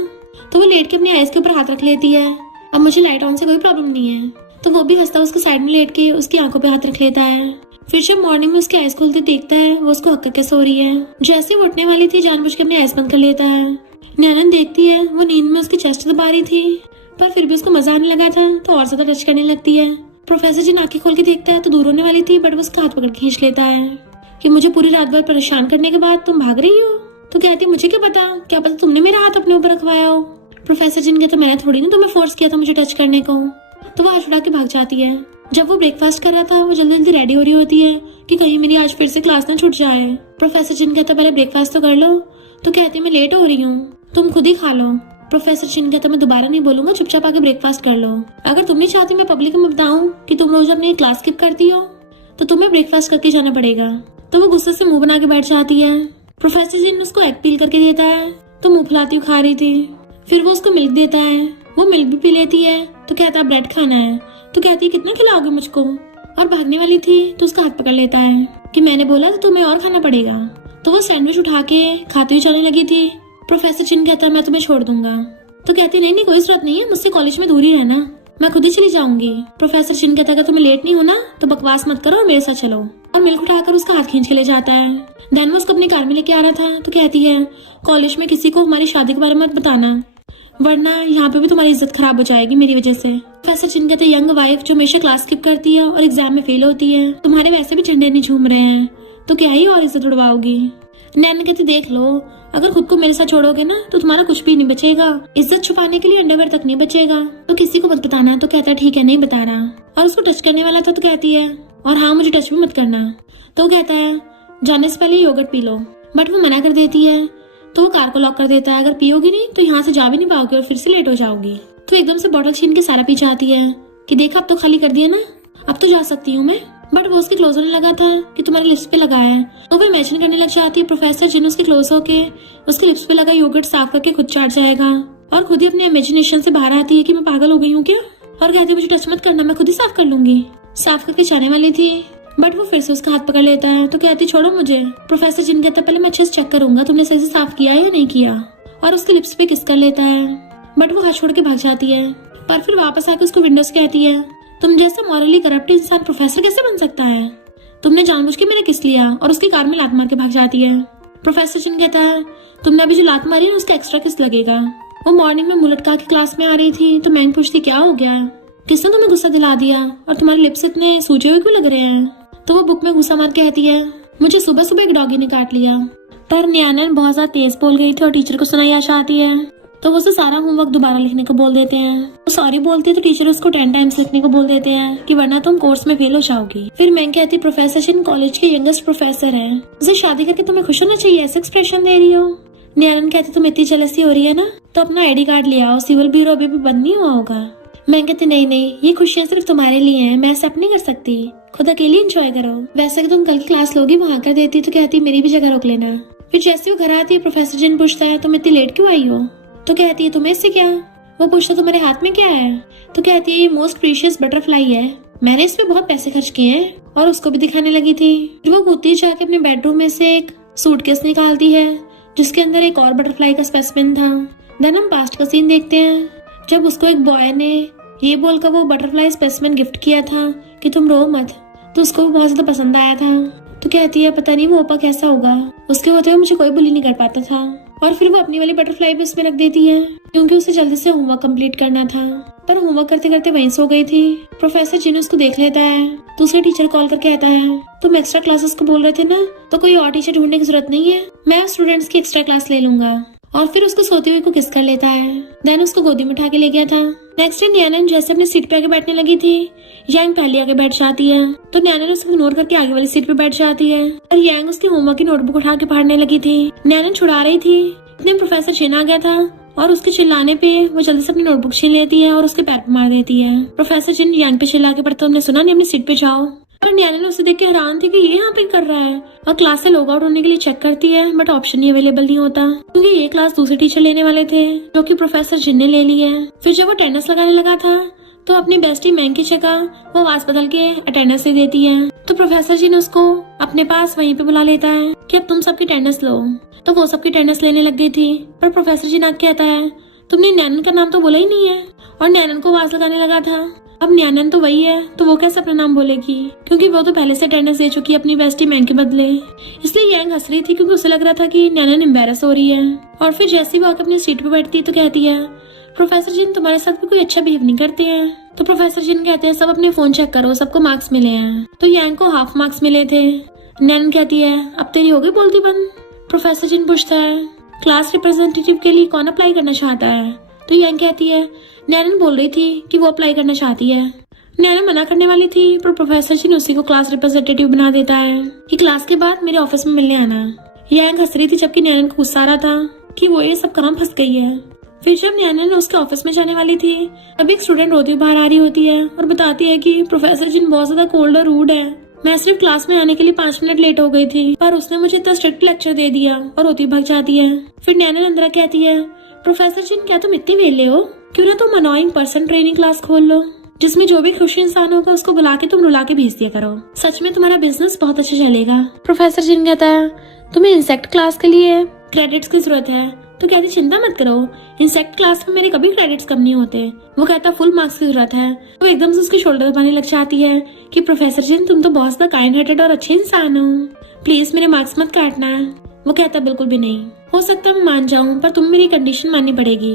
तो वो लेट के अपनी आईज के ऊपर हाथ रख लेती है, अब मुझे लाइट ऑन से कोई प्रॉब्लम नहीं है। तो वो भी हंसता उसके साइड में लेट के उसकी आंखों पे हाथ रख लेता है। फिर जब मॉर्निंग में उसकी आईज खुलते देखता है वो उसको हक करके सो रही है। जैसे वो उठने वाली थी जानबूझ के अपनी आईज बंद कर लेता है। न्यालन देखती है वो नींद में उसकी चेस्ट दबा रही थी, पर फिर भी उसको मजा आने लगा था तो और ज्यादा टच करने लगती है। प्रोफेसर जी आंखें खोल के देखता है तो दूर होने वाली थी, बट वो उसका हाथ पकड़ के खींच लेता है कि मुझे पूरी रात भर परेशान करने के बाद तुम भाग रही हो। तो कहती, मुझे क्या पता तुमने मेरा हाथ अपने ऊपर रखवाया हो। प्रोफेसर जी ने कहता, मैंने थोड़ी ना तुम्हें फोर्स किया था मुझे टच करने को। तो वो हाथ उठा के भाग जाती है। जब वो ब्रेकफास्ट कर रहा था वो जल्दी जल्दी रेडी हो रही होती है कि कहीं मेरी आज फिर से क्लास ना छूट जाए। प्रोफेसर जी ने कहता, पहले ब्रेकफास्ट तो कर लो। तो कहती, मैं लेट हो रही हूँ, तुम खुद ही खा लो। प्रोफेसर जी ने कहता, मैं दोबारा नहीं बोलूंगा, चुपचाप आके ब्रेकफास्ट कर लो। अगर तुम नहीं चाहती मैं पब्लिक में बताऊं कि तुम रोज अपनी क्लास स्किप करती हो तो तुम्हें ब्रेकफास्ट करके जाना पड़ेगा। तो वो गुस्से से मुंह बना के बैठ जाती है। प्रोफेसर जी ने उसको एग पील करके देता है तो मुंह फुलाती हुई खा रही थी। फिर वो उसको मिल्क देता है, वो मिल्क भी पी लेती है। तो कहता, ब्रेड खाना है। तो कहती है, कितना खिलाओगे मुझको। और भागने वाली थी तो उसका हाथ पकड़ लेता है कि मैंने बोला तो तुम्हें और खाना पड़ेगा। तो वो सैंडविच उठा के खाती हुई चलने लगी थी। प्रोफेसर चिन कहता, मैं तुम्हें छोड़ दूंगा। तो कहती, नहीं कोई जरूरत नहीं है, मुझसे कॉलेज में दूर ही रहना, मैं खुद ही चली जाऊंगी। प्रोफेसर चिन कहता, अगर तुम्हें लेट नहीं होना तो बकवास मत करो और मेरे साथ चलो। और मिल्क उठाकर उसका हाथ खींच के ले जाता है। देन वो उसको अपनी कार में लेके आ रहा था। तो कहती है, कॉलेज में किसी को हमारी शादी के बारे में मत बताना, वरना यहाँ पे भी तुम्हारी इज्जत खराब हो जाएगी मेरी वजह से। प्रोफेसर चिन कहते, यंग वाइफ जो हमेशा क्लास स्किप करती है और एग्जाम में फेल होती है, तुम्हारे वैसे भी झंडे नहीं झूम रहे हैं तो क्या ही और इज्जत उड़वाओगी। नैन कहती, देख लो, अगर खुद को मेरे साथ छोड़ोगे ना तो तुम्हारा कुछ भी नहीं बचेगा, इज्जत छुपाने के लिए अंडरवेयर तक नहीं बचेगा, तो किसी को मत बताना। तो कहता है, ठीक है, नहीं बता रहा। और उसको टच करने वाला था तो कहती है, और हाँ मुझे टच भी मत करना। तो कहता है, जाने से पहले योगर्ट पी लो। बट वो मना कर देती है तो वो कार को लॉक कर देता है, अगर पियोगी नहीं तो यहाँ से जा भी नहीं पाओगे और फिर से लेट हो जाओगी। तो एकदम से बॉटल छीन के सारा पी जाती है कि देखा अब तो खाली कर दिया ना, अब तो जा सकती हूँ मैं। बट वो उसके क्लोज होने लगा था कि तुम्हारी लिप्स पे लगा है। तो वो इमेजिन करने लग जाती है प्रोफेसर जिन उसके क्लोज होके उसके लिप्स पे लगा योगर्ट साफ करके खुद चाट जाएगा, और खुद ही अपने इमेजिनेशन से बाहर आती है कि मैं पागल हो गई हूँ क्या, और कहती है मुझे टच मत करना, मैं खुद ही साफ कर लूंगी। साफ करके जाने वाली थी बट वो फिर से उसका हाथ पकड़ लेता है। तो कहती, छोड़ो मुझे। प्रोफेसर जिन कहता, पहले मैं अच्छे से चेक करूंगा तुमने सही से साफ किया है या नहीं किया, और उसके लिप्स पे किस कर लेता है। बट वो हाथ छोड़ के भाग जाती है, पर फिर वापस आकर उसको विंडो से कहती है, तुम जैसा मॉरली करप्ट इंसान प्रोफेसर कैसे बन सकता है, तुमने जानबूझ के मेरा किस लिया, और उसकी कार में लात मार के भाग जाती है। प्रोफेसर जिन कहता है, तुमने अभी जो लात मारी है उसका एक्स्ट्रा किस लगेगा। वो मॉर्निंग में मुंह लटका के क्लास में आ रही थी तो मैं पूछती, क्या हो गया, किसने तुम्हें गुस्सा दिला दिया और तुम्हारे लिप्स इतने सूजे हुए क्यों लग रहे हैं। तो वो बुक में घुसा मार कहती है, मुझे सुबह सुबह एक डॉगी ने काट लिया। पर न्यानन बहुत ज्यादा तेज बोल गई थी और टीचर को सुनाई आ जाती है, तो वो उसे सारा होमवर्क दोबारा लिखने को बोल देते हैं। वो सॉरी बोलती है तो टीचर उसको 10 टाइम्स लिखने को बोल देते हैं कि वरना तुम कोर्स में फेल हो जाओगी। फिर मैं कहती प्रोफेसर जिन कॉलेज के यंगेस्ट प्रोफेसर हैं, उसे शादी करके तुम्हें खुश होना चाहिए, ऐसे एक्सप्रेशन दे रही हो। न्यानन कहती तुम इतनी जेलसी हो रही है ना, तो अपना आईडी कार्ड ले आओ, सिविल ब्यूरो अभी भी बंद नहीं हुआ होगा। मैं कहती नहीं, ये खुशियाँ सिर्फ तुम्हारे लिए हैं, मैं एक्सेप्ट नहीं कर सकती, खुद अकेली एंजॉय करो। वैसे कि तुम कल की क्लास लोगी वहाँ कर देती तो कहती मेरी भी जगह रोक लेना। फिर जैसे वो घर आती है प्रोफेसर जिन पूछता है तुम इतनी लेट क्यों आई हो, तो कहती है तुम्हें इससे क्या। वो पूछता तुम्हारे हाथ में क्या है, तो कहती है ये मोस्ट प्रीशियस बटरफ्लाई है, मैंने इस पे बहुत पैसे खर्च किए हैं, और उसको भी दिखाने लगी थी। फिर वो कूदती जाके अपने बेडरूम में से एक सूटकेस निकालती है जिसके अंदर एक और बटरफ्लाई का स्पेसिमेन था। देन हम पास्ट का सीन देखते हैं जब उसको एक बॉय ने ये बोलकर वो बटरफ्लाई स्पेसिमेन गिफ्ट किया था कि तुम रो मत, तो उसको भी बहुत ज्यादा पसंद आया था। तो कहती है पता नहीं वो ओपा कैसा होगा, उसके होते हुए मुझे कोई बुली नहीं कर पाता था। और फिर वो अपनी वाली बटरफ्लाई भी उसमें रख देती है क्योंकि उसे जल्दी से होमवर्क कंप्लीट करना था, पर होमवर्क करते करते वहीं सो गई थी। प्रोफेसर जिन उसको देख लेता है तो उसे टीचर कॉल करके कहता है तुम एक्स्ट्रा क्लासेस को बोल रहे थे ना, तो कोई और टीचर ढूंढने की जरूरत नहीं है, मैं स्टूडेंट्स की एक्स्ट्रा क्लास ले लूंगा। और फिर उसको सोते हुए को किस कर लेता है, देन उसको गोदी में उठा के ले गया था। नेक्स्ट डे न्यानन जैसे अपनी सीट पे आगे बैठने लगी थी, यांग पहले आगे बैठ जाती है, तो न्यानन उसको इग्नोर करके आगे वाली सीट पे बैठ जाती है और यांग उसकी होमवर्क की नोटबुक उठा के पढ़ने लगी थी। न्यानन छुड़ा रही थी, इतने प्रोफेसर जिन आ गया था और उसके चिल्लाने पे वो जल्दी से अपनी नोटबुक छीन लेती है और उसके पैर पे मार देती है। प्रोफेसर जिन यांग पे चिल्ला के पढ़ता तुमने सुना नहीं, अपनी सीट पे जाओ। और न्यानन उसे देख के हैरान थी कि ये यहाँ पे कर रहा है, और क्लास से लॉग आउट होने के लिए चेक करती है, बट ऑप्शन ही अवेलेबल नहीं होता क्योंकि ये क्लास दूसरे टीचर लेने वाले थे जो कि प्रोफेसर जिन ने ले ली है। फिर जब वो अटेंडेंस लगाने लगा था तो अपनी बेस्टी मैंग की जगह वो आवाज बदल के अटेंडेंस दे देती है, तो प्रोफेसर जिन उसको अपने पास वहीं पे बुला लेता है कि अब तुम सबकी अटेंडेंस लो। तो वो सबकी अटेंडेंस लेने लग गई थी, पर प्रोफेसर जिन आके कहता है तुमने न्यानन का नाम तो बोला ही नहीं है, और न्यानन को आवाज लगाने लगा था। अब न्यानन तो वही है, तो वो कैसे अपना नाम बोलेगी क्योंकि वो तो पहले से अटेंडेंस दे चुकी है अपनी बेस्टी मैंग के बदले। इसलिए यांग हंस रही थी क्योंकि उसे लग रहा था कि न्यानन एम्बेरस हो रही है। और फिर जैसे ही वो आकर अपनी सीट पे बैठती तो कहती है प्रोफेसर जिन तुम्हारे साथ भी कोई अच्छा बिहेव नहीं करते हैं। तो प्रोफेसर जिन कहते हैं सब अपने फोन चेक करो, सबको मार्क्स मिले हैं। तो यांग को हाफ मार्क्स मिले थे। न्यानन कहती है अब तेरी हो गई बोलती बंद। प्रोफेसर जिन पूछता है क्लास रिप्रेजेंटेटिव के लिए कौन अप्लाई करना चाहता है, तो यांग कहती है न्यानन बोल रही थी कि वो अप्लाई करना चाहती है। न्यानन मना करने वाली थी पर प्रोफेसर जिन उसी को क्लास रिप्रेजेंटेटिव बना देता है कि क्लास के बाद मेरे ऑफिस में मिलने आना। यांग हंस रही थी जबकि न्यानन को गुस्सा आ रहा था कि वो ये सब काम फंस गई है। फिर जब न्यानन उसके ऑफिस में जाने वाली थी तभी एक स्टूडेंट रोती हुई बाहर आ रही होती है और बताती है कि प्रोफेसर जिन बहुत ज्यादा कोल्ड और रूड है, मैं सिर्फ क्लास में आने के लिए 5 मिनट लेट हो गई थी पर उसने मुझे इतना स्ट्रिक्ट लेक्चर दे दिया, और रोती भाग जाती है। फिर न्यानन अंदर कहती है प्रोफेसर जिन क्या तुम इतनी वेले हो, क्यों ना तुम अनोइंग पर्सन ट्रेनिंग क्लास खोल लो जिसमें जो भी खुशी इंसान होगा उसको बुला के तुम रुला के भेज दिया करो, सच में तुम्हारा बिजनेस बहुत अच्छा चलेगा। प्रोफेसर जिन कहता है तुम्हें इंसेक्ट क्लास के लिए क्रेडिट्स की जरूरत है, तो कहती चिंता मत करो, इंसेक्ट क्लास में मेरे कभी क्रेडिट्स कम नहीं होते। वो कहता फुल मार्क्स की जरूरत है। वो एकदम से उसके शोल्डर दबाने लग जाती है कि प्रोफेसर जिन तुम तो बहुत ज्यादा काइंड हार्टेड और अच्छे इंसान हो, प्लीज मेरे मार्क्स मत काटना। वो कहता बिल्कुल भी नहीं, हो सकता मैं मान जाऊँ पर तुम्हें मेरी कंडीशन माननी पड़ेगी।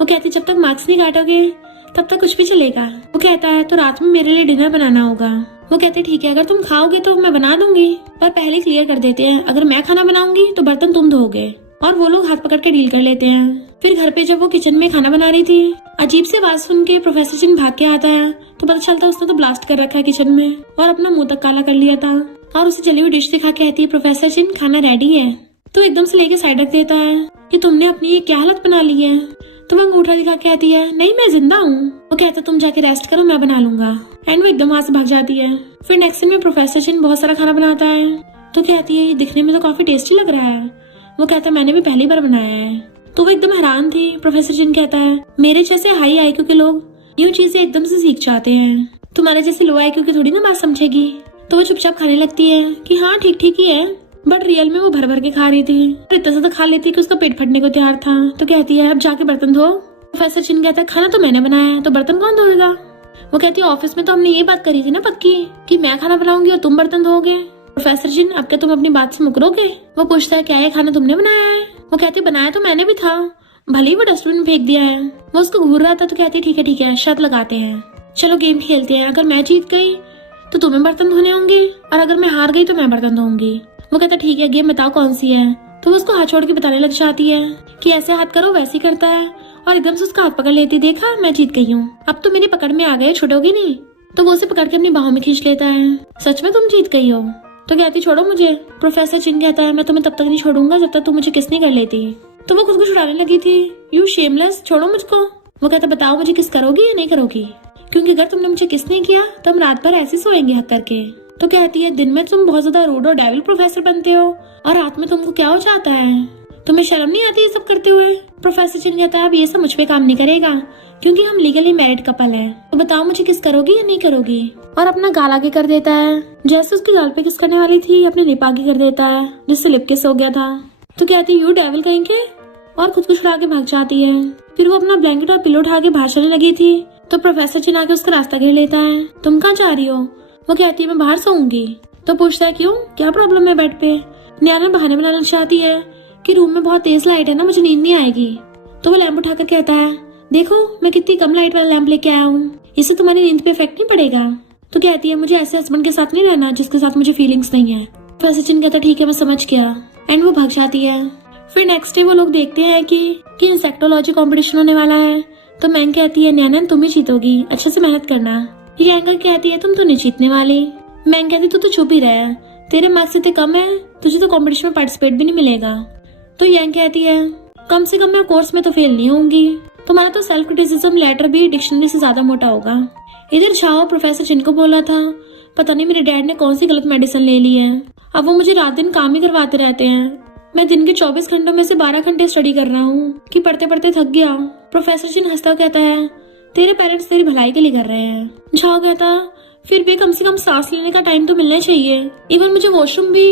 वो कहती जब तक मार्क्स नहीं काटोगे तब तक कुछ भी चलेगा। वो कहता है तो रात में मेरे लिए डिनर बनाना होगा। वो कहते ठीक है, अगर तुम खाओगे तो मैं बना दूंगी, पर पहले क्लियर कर देते हैं अगर मैं खाना बनाऊंगी तो बर्तन तुम धोगे। और वो लोग हाथ पकड़ के डील कर लेते हैं। फिर घर पे जब वो किचन में खाना बना रही थी अजीब से आवाज सुन के प्रोफेसर जिन भाग के आता है, तो पता चलता है उसने तो ब्लास्ट कर रखा है किचन में और अपना मुंह तक काला कर लिया था। और उसे जली हुई डिश दिखा के कहती है प्रोफेसर जिन खाना रेडी है, तो एकदम से लेके साइड रख देता है कि तुमने अपनी ये क्या हालत बना ली है। तो वो अंगूठा दिखा के कहती है नहीं मैं जिंदा हूँ। वो कहता तुम जाके रेस्ट करो मैं बना लूंगा, एंड वो एकदम वहां से भाग जाती है। फिर नेक्स्ट दिन में प्रोफेसर जिन बहुत सारा खाना बनाता है, तो कहती है ये दिखने में तो काफी टेस्टी लग रहा है। वो कहता है मैंने भी पहली बार बनाया है। तो वो एकदम हैरान थी। प्रोफेसर जिन कहता है मेरे जैसे हाई आईक्यू के लोग यूँ चीजें एकदम से सीख जाते हैं, तुम्हारे जैसे लो आईक्यू की थोड़ी ना बात समझेगी। तो वो चुपचाप खाने लगती है कि हाँ ठीक ठीक ही है, बट रियल में वो भर भर के खा रही थी और इतना ज्यादा खा लेती कि उसका पेट फटने को तैयार था। तो कहती है अब जाके बर्तन धो। प्रोफेसर जिन कहता है खाना तो मैंने बनाया है तो बर्तन कौन धोएगा। वो कहती है ऑफिस में तो हमने ये बात करी थी ना पक्की कि मैं खाना बनाऊंगी और तुम बर्तन धोगे। प्रोफेसर जिन अब क्या तुम अपनी बात से मुकरोगे। वो पूछता है क्या ये खाना तुमने बनाया है। वो कहती है बनाया तो मैंने भी था, भले ही वो डस्टबिन में फेंक दिया है। वो उसको घूर रहा था तो कहती है ठीक है शर्त लगाते हैं, चलो गेम खेलते हैं, अगर मैं जीत गई तो तुम्हें बर्तन धोने होंगे और अगर मैं हार गई तो मैं बर्तन धोऊंगी। वो कहता ठीक है गेम बताओ कौन सी है। तो वो उसको हाथ छोड़ के बताने लग जाती है कि ऐसे हाथ करो, वैसे ही करता है, और एकदम से उसका हाथ पकड़ लेती, देखा मैं जीत गई हूँ, अब तो मेरी पकड़ में आ गए, छुटोगी नहीं। तो वो उसे पकड़ के अपनी बाहों में खींच लेता है। सच में तुम जीत गई हो? तो कहती छोड़ो मुझे। प्रोफेसर चिन कहता है मैं तुम्हें तब तक नहीं छोड़ूंगा जब तक तुम मुझे किस नहीं कर लेती। तो वो खुद को छुड़ाने लगी थी। यू शेमलेस, छोड़ो मुझको। वो कहता बताओ मुझे किस करोगी या नहीं करोगी, क्योंकि अगर तुमने मुझे किस नहीं किया तो हम रात भर ऐसे सोएंगे हक करके। तो कहती है दिन में तुम बहुत ज्यादा रूड और डेविल प्रोफेसर बनते हो और रात में तुमको क्या हो जाता है, तुम्हें शर्म नहीं आती ये सब करते हुए? प्रोफेसर चिन कहता है अब ये सब मुझ पे काम नहीं करेगा क्योंकि हम लीगली मैरिड कपल हैं। तो बताओ मुझे किस करोगी या नहीं करोगी। और अपना गाल आगे कर देता है। जैसे उसकी गाल पे किस करने वाली थी अपने लिप आगे कर देता है जिससे लिप किस हो गया था। तो कहती यू डेविल कहेंगे और खुद को छुड़ा के भाग जाती है। फिर वो अपना ब्लैंकेट और पिलो उठा के बाहर चलने लगी थी तो प्रोफेसर चिन आके उसका रास्ता घेर लेता है। तुम कहाँ जा रही हो? वो कहती है मैं बाहर सोऊंगी। तो पूछता है क्यों, क्या प्रॉब्लम है बेड पे? न्याना बहाने बनाना चाहती है कि रूम में बहुत तेज लाइट है ना, मुझे नींद नहीं आएगी। तो वो लैंप उठाकर कहता है देखो मैं कितनी कम लाइट वाला लैंप लेके आया हूँ, इससे तुम्हारी नींद पे इफेक्ट नहीं पड़ेगा। तो कहती है मुझे ऐसे हस्बैंड के साथ नहीं रहना जिसके साथ मुझे फीलिंग्स नहीं है। प्रोफेसर चिन कहता ठीक है मैं समझ गया, एंड वो भाग जाती है। फिर नेक्स्ट डे वो लोग देखते हैं कि इंसेक्टोलॉजी कंपटीशन होने वाला है। तो मैंग कहती है नैनन तुम ही जीतोगी, अच्छे से मेहनत करना। यांगर कहती है तुम तो नहीं जीतने वाली। मैंग कहती तू तो चुप ही रह, तेरे मार्क्स इतने कम है, तुझे तो कंपटीशन में पार्टिसिपेट भी नहीं मिलेगा। तो यांग कहती है कम से कम मैं कोर्स में तो फेल नहीं होंगी, तुम्हारा तो सेल्फ क्रिटिसिज्म लेटर भी डिक्शनरी से ज्यादा मोटा होगा। इधर छाओ प्रोफेसर चिन को बोला था पता नहीं मेरे डैड ने कौन सी गलत मेडिसिन ले ली है, अब वो मुझे रात दिन काम ही करवाते रहते हैं। मैं दिन के 24 घंटों में से 12 घंटे स्टडी कर रहा हूँ कि पढ़ते पढ़ते थक गया। प्रोफेसर चिन हंसता कहता है तेरे पेरेंट्स तेरी भलाई के लिए कर रहे हैं। झाओ कहता फिर भी कम से कम सांस लेने का टाइम तो मिलना चाहिए, इवन मुझे वॉशरूम भी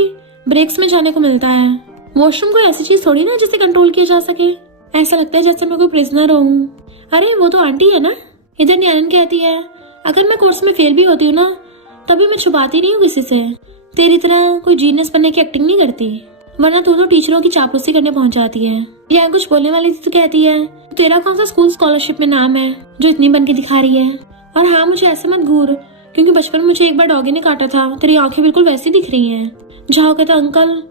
ब्रेक्स में जाने को मिलता है। वॉशरूम कोई ऐसी चीज थोड़ी ना जिसे कंट्रोल किया जा सके, ऐसा लगता है जैसे मैं कोई प्रिजनर हूँ। अरे वो तो आंटी है ना। इधर न्यानन कहती है अगर मैं कोर्स में फेल भी होती हूँ ना तभी मैं छुपाती नहीं हूँ किसी से, तेरी तरह कोई जीनियस बनने की एक्टिंग नहीं करती, वरना तू तो टीचरों की चापलूसी करने पहुंच जाती है। या कुछ बोलने वाली थी तो कहती है तेरा कौन सा स्कूल स्कॉलरशिप में नाम है जो इतनी बन के दिखा रही है, और हाँ मुझे ऐसे मत घूर क्योंकि बचपन में मुझे एक बार डॉगी ने काटा था, तेरी आंखें बिल्कुल वैसी दिख रही हैं। झाओ कहता अंकल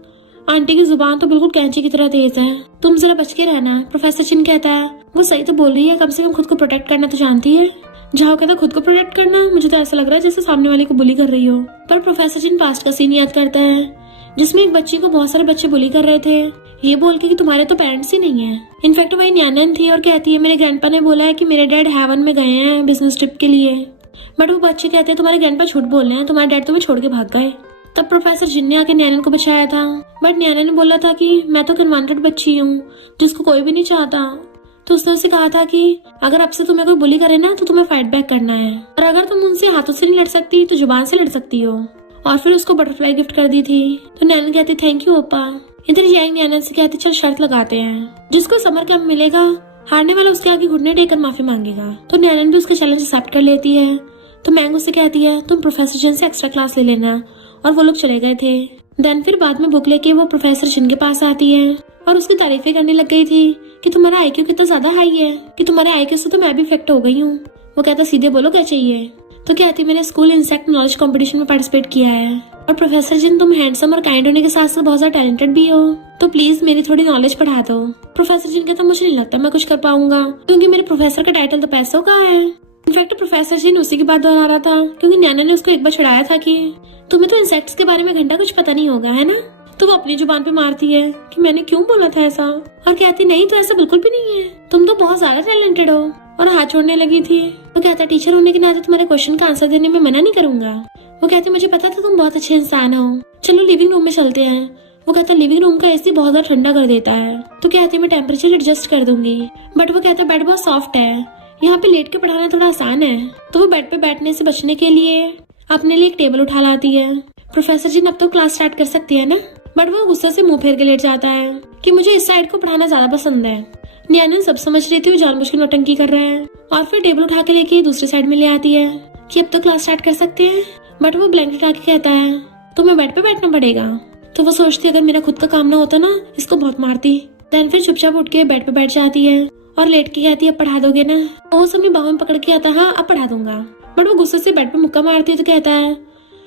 आंटी की जुबान तो बिल्कुल कैंची की तरह तेज है, तुम जरा बच के रहना। प्रोफेसर चिन कहता है वो सही तो बोल रही है, कम से कम खुद को प्रोटेक्ट करना तो जानती है। झाओ कहता खुद को प्रोटेक्ट करना, मुझे तो ऐसा लग रहा है जैसे सामने वाले को बुली कर रही हो। पर प्रोफेसर चिन पास्ट का सीन याद करता है जिसमें एक बच्ची को बहुत सारे बच्चे बुली कर रहे थे ये बोल के कि तुम्हारे तो पेरेंट्स ही नहीं है। इनफैक्ट वही न्यानन थी और कहती है मेरे ग्रैंडपा ने बोला है कि मेरे डैड हेवन में गए हैं बिजनेस ट्रिप के लिए। बट वो बच्चे कहते हैं तुम्हारे ग्रैंडपा झूठ बोल रहे हैं, तुम्हारे डैड तुम्हें छोड़ के भाग गए। तब प्रोफेसर जिन ने आके न्यानन को बचाया था, बट न्यानन ने बोला था कि मैं तो कन्वांटेड बच्ची हूँ जिसको कोई भी नहीं चाहता। तो उसने उसे कहा था कि अगर अब से तुम्हें कोई बुली करे ना तो तुम्हें फाइट बैक करना है, और अगर तुम उनसे हाथों से नहीं लड़ सकती तो जुबान से लड़ सकती हो। और फिर उसको बटरफ्लाई गिफ्ट कर दी थी। तो न्यानन कहती थैंक यू ओपा। इधर यांग न्यानन से कहती चल शर्त लगाते हैं, जिसको समर कैंप मिलेगा हारने वाला उसके आगे घुटने टेक कर माफी मांगेगा। तो न्यानन भी उसके चैलेंज एक्सेप्ट कर लेती है। तो मैंग उससे कहती है तुम प्रोफेसर जिन से एक्स्ट्रा क्लास ले लेना, और वो लोग चले गए थे। देन फिर बाद में बुक लेके वो प्रोफेसर जिन के पास आती है और उसकी तारीफें करने लग गई थी कि तुम्हारा आईक्यू कितना ज्यादा हाई है कि तुम्हारे आईक्यू से तो मैं भी इफेक्ट हो गई हूँ। वो कहता सीधे बोलो क्या चाहिए। तो कहती मैंने स्कूल इंसेक्ट नॉलेज कंपटीशन में पार्टिसिपेट किया है, और प्रोफेसर जिन तुम हैंडसम और काइंड होने के साथ साथ बहुत ज्यादा टैलेंटेड भी हो, तो प्लीज मेरी थोड़ी नॉलेज बढ़ा दो। प्रोफेसर जिन कहता मुझे नहीं लगता मैं कुछ कर पाऊंगा क्योंकि मेरे प्रोफेसर का टाइटल तो पैसों का है। इनफैक्ट प्रोफेसर जिन उसी की बात दोहरा रहा था क्योंकि न्याना ने उसको एक बार चिढ़ाया था कि तुम्हें तो इंसेक्ट्स के बारे में घंटा कुछ पता नहीं होगा है ना। तो वो अपनी जुबान पे मारती है कि मैंने क्यों बोला था ऐसा, और कहती नहीं तो ऐसा बिल्कुल भी नहीं है, तुम तो बहुत ज्यादा टैलेंटेड हो, और हाथ छोड़ने लगी थी। वो कहता टीचर होने के नाते तुम्हारे क्वेश्चन का आंसर देने में मना नहीं करूंगा। वो कहती मुझे पता था तुम बहुत अच्छे इंसान हो, चलो लिविंग रूम में चलते हैं। वो कहता लिविंग रूम का एसी बहुत ज्यादा ठंडा कर देता है। तो कहती मैं टेम्परेचर एडजस्ट कर दूंगी। बट वो कहता बेड बहुत सॉफ्ट है, यहाँ पे लेट के पढ़ाना थोड़ा आसान है। तो वो बेड पे बैठने से बचने के लिए अपने लिए एक टेबल उठा लाती है। प्रोफेसर जी अब तो क्लास स्टार्ट कर सकती है ना। बट वो गुस्से से मुंह फेर के लेट जाता है कि मुझे इस साइड को पढ़ाना ज्यादा पसंद है। न्यानन सब समझ रही थी वो जानबूझ के नौटंकी कर रहा है, और फिर टेबल उठा के लेके दूसरी साइड में ले आती है कि अब तो क्लास स्टार्ट कर सकते हैं। बट वो ब्लैंकेट आके कहता है तुम्हें बेड पे बैठना पड़ेगा। तो वो सोचती अगर मेरा खुद का काम ना होता ना इसको बहुत मारती। देन फिर चुपचाप उठ के बेड पे बैठ जाती है और लेट के कहती है अब पढ़ा दोगे ना। वो अपनी बाहों में पकड़ के आता है हाँ अब पढ़ा दूंगा। बट वो गुस्से से बेड पे मुक्का मारती है तो कहता है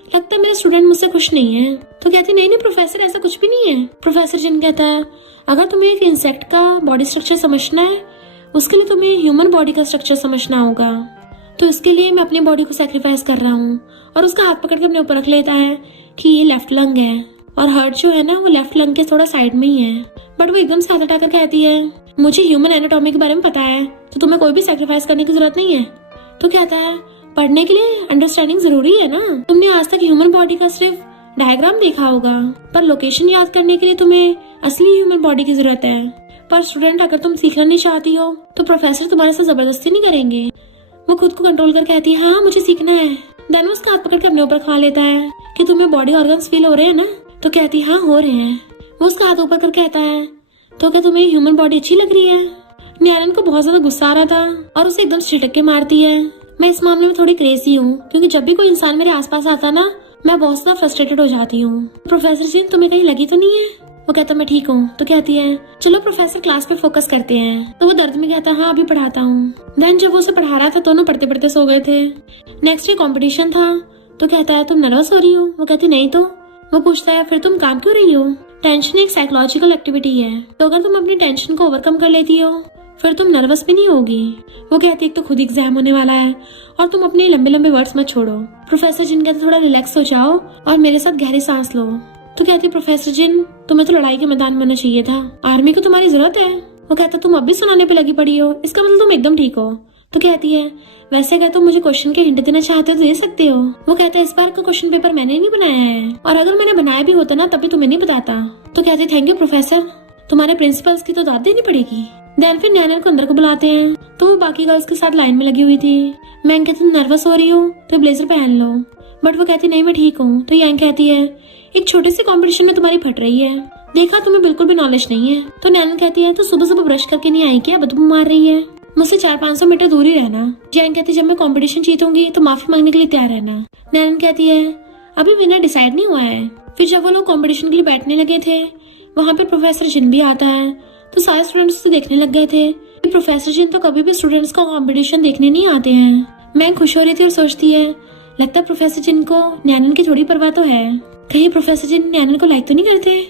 लगता है मेरे स्टूडेंट मुझसे खुश नहीं है। तो कहती नहीं नहीं प्रोफेसर, ऐसा कुछ भी नहीं है। प्रोफेसर जिन कहता है अगर तुम्हें एक इंसेक्ट का बॉडी स्ट्रक्चर समझना है, उसके लिए तुम्हें ह्यूमन बॉडी का स्ट्रक्चर समझना होगा। तो इसके लिए मैं अपनी बॉडी को सैक्रिफाइस कर रहा हूँ। और उसका हाथ पकड़ के अपने ऊपर रख लेता है कि ये लेफ्ट लंग है और हार्ट जो है ना वो लेफ्ट लंग के थोड़ा साइड में ही है। बट वो एकदम से हाथ हटाकर कहती है मुझे ह्यूमन एनाटॉमी के बारे में पता है, तो तुम्हें कोई भी सैक्रिफाइस करने की जरूरत नहीं है। तो कहता है पढ़ने के लिए अंडरस्टैंडिंग जरूरी है ना। तुमने आज तक ह्यूमन बॉडी का सिर्फ डायग्राम देखा होगा, पर लोकेशन याद करने के लिए तुम्हें असली ह्यूमन बॉडी की जरूरत है। पर स्टूडेंट अगर तुम सीखना नहीं चाहती हो तो प्रोफेसर तुम्हारे साथ जबरदस्ती नहीं करेंगे। वो खुद को कंट्रोल कर कहती है हाँ मुझे सीखना है। देन उसका हाथ पकड़ के अपने ऊपर खा लेता है कि तुम्हें बॉडी ऑर्गन्स फील हो रहे हैं ना। तो कहती हाँ हो रहे हैं। वो उसका हाथ ऊपर कर कहता है तो क्या तुम्हें ह्यूमन बॉडी अच्छी लग रही है। न्यालन को बहुत ज्यादा गुस्सा आ रहा था और उसे एकदम छिटक के मारती है। मैं इस मामले में थोड़ी क्रेजी हूँ क्योंकि जब भी कोई इंसान मेरे आसपास आता ना मैं बहुत ज्यादा फ्रस्ट्रेटेड हो जाती हूँ। प्रोफेसर जी तुम्हें कहीं लगी तो नहीं है। वो कहता मैं ठीक हूँ। तो कहती है चलो प्रोफेसर क्लास पे फोकस करते हैं। तो वो दर्द में कहता है हाँ अभी पढ़ाता हूँ। देन जब वो उसे पढ़ा रहा था दोनों पढ़ते पढ़ते सो गए थे। नेक्स्ट डे कॉम्पिटिशन था। तो कहता है तुम नर्वस हो रही हो। वो कहती नहीं तो। वो पूछता है फिर तुम काम क्यों रही हो। टेंशन एक साइकोलॉजिकल एक्टिविटी है, तो अगर तुम अपनी टेंशन को ओवरकम कर लेती हो फिर तुम नर्वस भी नहीं होगी। वो कहती है एक तो खुद एग्जाम होने वाला है और तुम अपने लंबे लंबे वर्ड्स मत छोड़ो। प्रोफेसर जिन कहते थोड़ा रिलैक्स हो जाओ और मेरे साथ गहरी सांस लो। तो कहती प्रोफेसर जिन तुम्हें तो लड़ाई के मैदान में होना चाहिए था, आर्मी को तुम्हारी जरूरत है। वो कहता तुम अब भी सुनाने पे लगी पड़ी हो, इसका मतलब तुम एकदम ठीक हो। तो कहती है वैसे अगर तुम मुझे क्वेश्चन के हिंट देना चाहते हो तो दे सकते हो। वो कहता है इस बार का क्वेश्चन पेपर मैंने नहीं बनाया है और अगर मैंने बनाया भी होता ना तभी तुम्हें नहीं बताता। तो कहते थैंक यू प्रोफेसर, तुम्हारे प्रिंसिपल्स की तो दाद देनी पड़ेगी। देन फिर नैनल को अंदर को बुलाते हैं तो वो बाकी गर्ल्स के साथ लाइन में लगी हुई थी। मैं कहती तुम नर्वस हो रही हो तो ब्लेजर पहन लो। बट वो कहती नहीं मैं ठीक हूँ। तो यांग कहती है एक छोटे से कंपटीशन में तुम्हारी फट रही है, देखा तुम्हें बिल्कुल भी नॉलेज नहीं है। तो नैनल कहती है तो सुबह सुबह ब्रश करके नहीं आई क्या, बदबू मार रही है, मुझसे 400-500 मीटर दूर ही रहना। जैन कहती जब मैं कंपटीशन जीतूंगी तो माफी मांगने के लिए तैयार रहना। नैनन कहती है अभी विनर डिसाइड नहीं हुआ है। फिर जब वो लोग कंपटीशन के लिए बैठने लगे थे वहाँ पे प्रोफेसर जिन भी आता है तो सारे स्टूडेंट्स उसे देखने लग गए थे कि प्रोफेसर जिन तो कभी भी स्टूडेंट्स को कंपटीशन देखने नहीं आते हैं। मैं खुश हो रही थी और सोचती है लगता है प्रोफेसर जिन को नैनन की थोड़ी परवाह तो है, कहीं प्रोफेसर जिन नैनन को लाइक तो नहीं करते।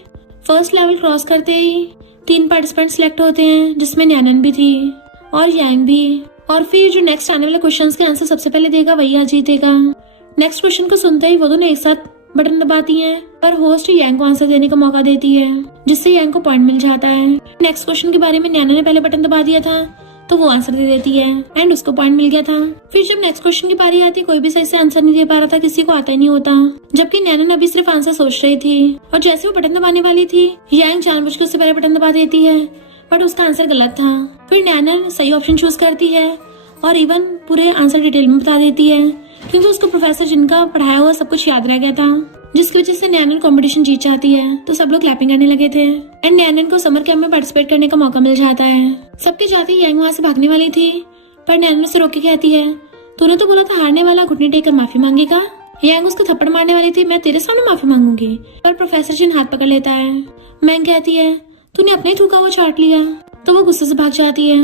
फर्स्ट लेवल क्रॉस करते ही 3 पार्टिसिपेंट सिलेक्ट होते हैं जिसमें नैनन भी थी और यांग भी। और फिर जो नेक्स्ट आने वाले क्वेश्चंस के आंसर सबसे पहले देगा वही आज जीतेगा। नेक्स्ट क्वेश्चन को सुनते ही वो दोनों एक साथ बटन दबाती हैं पर होस्ट यांग को आंसर देने का मौका देती है जिससे यांग को पॉइंट मिल जाता है। नेक्स्ट क्वेश्चन के बारे में नैना ने पहले बटन दबा दिया था तो वो आंसर दे देती है एंड उसको पॉइंट मिल गया था। फिर जब नेक्स्ट क्वेश्चन की बारी आती कोई भी सही से आंसर नहीं दे पा रहा था, किसी को आता ही नहीं होता, जबकि नैना ने अभी सिर्फ आंसर सोच रही थी। और जैसे वो बटन दबाने वाली थी यांग जानबूझ के उससे पहले बटन दबा देती है बट उसका आंसर गलत था। फिर नैनन सही ऑप्शन चूज करती है और इवन पूरे आंसर डिटेल में बता देती है क्योंकि उसको प्रोफेसर जिनका पढ़ाया हुआ सब कुछ याद रह गया था, जिसकी वजह से नैनन कंपटीशन जीत जाती है। तो सब लोग क्लैपिंग करने लगे थे एंड नैनन को समर कैंप में पार्टिसिपेट करने का मौका मिल जाता है। सबके जाते ही यांग वहाँ से भागने वाली थी पर नैनन उसे रोक के कहती है तूने तो बोला था हारने वाला घुटने टेक कर माफी मांगेगा। यांग उसको थप्पड़ मारने वाली थी मैं तेरे सामने माफी मांगूंगी पर प्रोफेसर जिन हाथ पकड़ लेता है। मैंग कहती है तूने अपने ही थूका हुआ चाट लिया। तो वो गुस्से से भाग जाती है।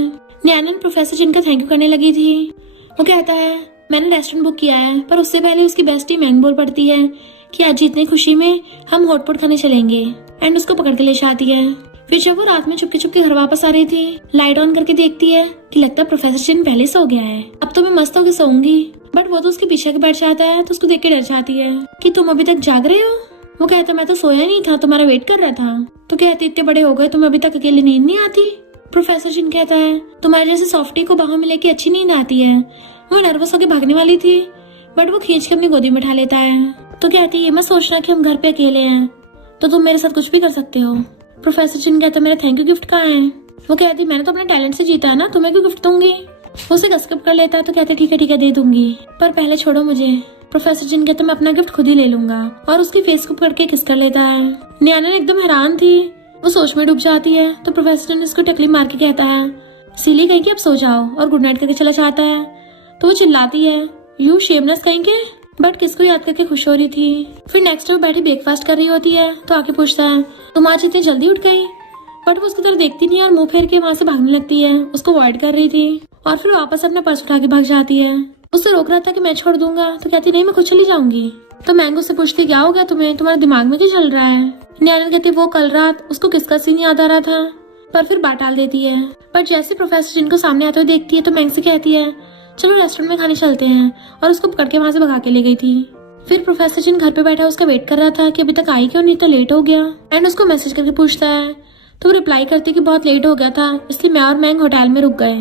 नैनन प्रोफेसर जिन का थैंक यू करने लगी थी। वो कहता है मैंने रेस्टोरेंट बुक किया है पर उससे पहले उसकी बेस्टी मैंग बोल पड़ती है कि आज जीतने खुशी में हम हॉटपॉट खाने चलेंगे एंड उसको पकड़ के ले जाती है। फिर जब वो रात में चुपके चुपके घर वापस आ रही थी लाइट ऑन करके देखती है कि लगता है प्रोफेसर जिन पहले सो गया है, अब तो मैं मस्त होकर सोऊंगी। बट वो तो उसके पीछे के बैठ जाता है तो उसको देख के डर जाती है कि तुम अभी तक जाग रहे हो। वो कहता मैं तो सोया नहीं था, तुम्हारा वेट कर रहा था। तो कहती इतने बड़े हो गए तुम्हें अभी तक अकेले नींद नहीं आती। प्रोफेसर जिन कहता है तुम्हारे जैसे सॉफ्टी को बाहों में लेके अच्छी नींद आती है। वो नर्वस होकर भागने वाली थी बट वो खींच के अपनी गोदी में उठा लेता है। तो कहती है मैं सोच रहा कि हम घर पे अकेले हैं तो तुम मेरे साथ कुछ भी कर सकते हो। प्रोफेसर जिन कहता मेरा थैंक यू गिफ्ट कहाँ है। वो कहती मैंने तो अपने टैलेंट से जीता है ना, तुम्हें क्यों गिफ्ट दूंगी। वो उसे गसगप कर लेता है तो कहते ठीक है दे दूंगी पर पहले छोड़ो मुझे। प्रोफेसर जिन कहता मैं अपना गिफ्ट खुद ही ले लूंगा और उसकी फेस को पकड़ के किस कर लेता है। नैना एकदम हैरान थी, वो सोच में डूब जाती है। तो प्रोफेसर जिन उसको टकली मार के कहता है सिली कहीं के अब सो जाओ और गुड नाइट करके चला जाता है। तो वो चिल्लाती है यू शेमनेस कहीं के, बट किसको याद करके खुश हो रही थी। फिर नेक्स्ट डे वो बैठी ब्रेकफास्ट कर रही होती है तो आके पूछता है तुम आज इतनी जल्दी उठ गई। बट वो उसकी तरफ देखती नहीं और मुंह फेर के वहाँ से भागने लगती है, उसको अवॉइड कर रही थी और फिर वापस अपना पर्स उठा के भाग जाती है। उससे रोक रहा था कि मैं छोड़ दूंगा तो कहती नहीं मैं खुद चली जाऊंगी। तो मैंगो से पूछती क्या हो गया तुम्हें, तुम्हारे दिमाग में क्या चल रहा है। नैनन कहती वो कल रात उसको किसका सीन याद आ रहा था, पर फिर बात टाल देती है। पर जैसे प्रोफेसर जिन को सामने आते हुए देखती है तो मैंग से कहती है चलो रेस्टोरेंट में खाने चलते हैं, और उसको पकड़ के वहां से भगा के ले गई थी। फिर प्रोफेसर जिन घर पे बैठा उसका वेट कर रहा था कि अभी तक आई क्यों नहीं, तो लेट हो गया। एंड उसको मैसेज करके पूछता है तो वो रिप्लाई करती कि बहुत लेट हो गया था, इसलिए मैं और मैंग होटल में रुक गए।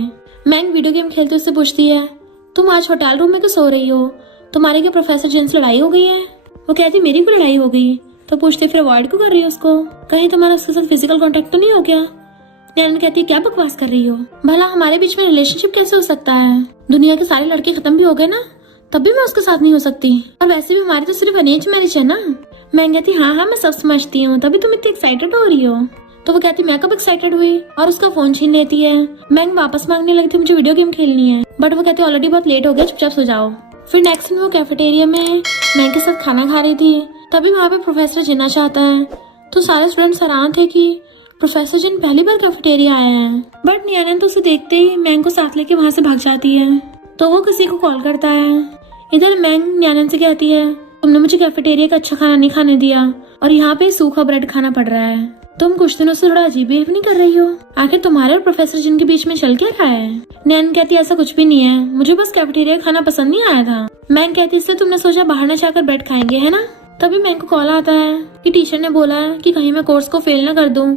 मैंग वीडियो गेम खेलते उससे पूछती है तुम आज होटल रूम में क्यों सो रही हो, तुम्हारे क्या प्रोफेसर जिन से लड़ाई हो गई है। वो कहती मेरी को लड़ाई हो गई। तो पूछते फिर अवॉइड क्यों कर रही हो उसको, कहीं तुम्हारा उसके साथ फिजिकल कांटेक्ट तो नहीं हो गया। नैनन कहती क्या बकवास कर रही हो, भला हमारे बीच में रिलेशनशिप कैसे हो सकता है, दुनिया के सारे लड़के खत्म भी हो गए ना, तब भी मैं उसके साथ नहीं हो सकती, और वैसे भी हमारी तो सिर्फ अरेंज मैरिज है ना। मैं कहती हाँ मैं सब समझती हूँ, तभी तुम इतनी एक्साइटेड हो रही हो। तो वो कहती मैं कब एक्साइटेड हुई, और उसका फोन छीन लेती है। मैंग वापस मांगने लगी थी मुझे वीडियो गेम खेलनी है, बट वो कहती ऑलरेडी बहुत लेट हो गया, चुपचाप सो जाओ। फिर नेक्स्ट दिन वो कैफेटेरिया में मैंग के साथ खाना खा रही थी, तभी वहाँ पे प्रोफेसर जिन्ना चाहता है। तो सारे स्टूडेंट्स हैरान थे कि प्रोफेसर जिन पहली बार कैफेटेरिया आए हैं। बट नैनन तो उसे देखते ही मैंग को साथ लेके वहाँ से भाग जाती है। तो वो किसी को कॉल करता है। इधर मैंग नैनन से कहती है तुमने मुझे कैफेटेरिया का अच्छा खाना नहीं खाने दिया, और यहाँ पे सूखा ब्रेड खाना पड़ रहा है, तुम कुछ दिनों से थोड़ा अजीब बिहेव नहीं कर रही हो, आखिर तुम्हारे और प्रोफेसर जिन के बीच में चल क्या रहा है। नैनन कहती ऐसा कुछ भी नहीं है, मुझे बस कैफेटेरिया खाना पसंद नहीं आया था। मैंग कहती इससे तुमने सोचा बाहर न जाकर ब्रेड खाएंगे है ना। तभी मैंग को कॉल आता है कि टीचर ने बोला है कि कहीं मैं कोर्स को फेल न कर दूं,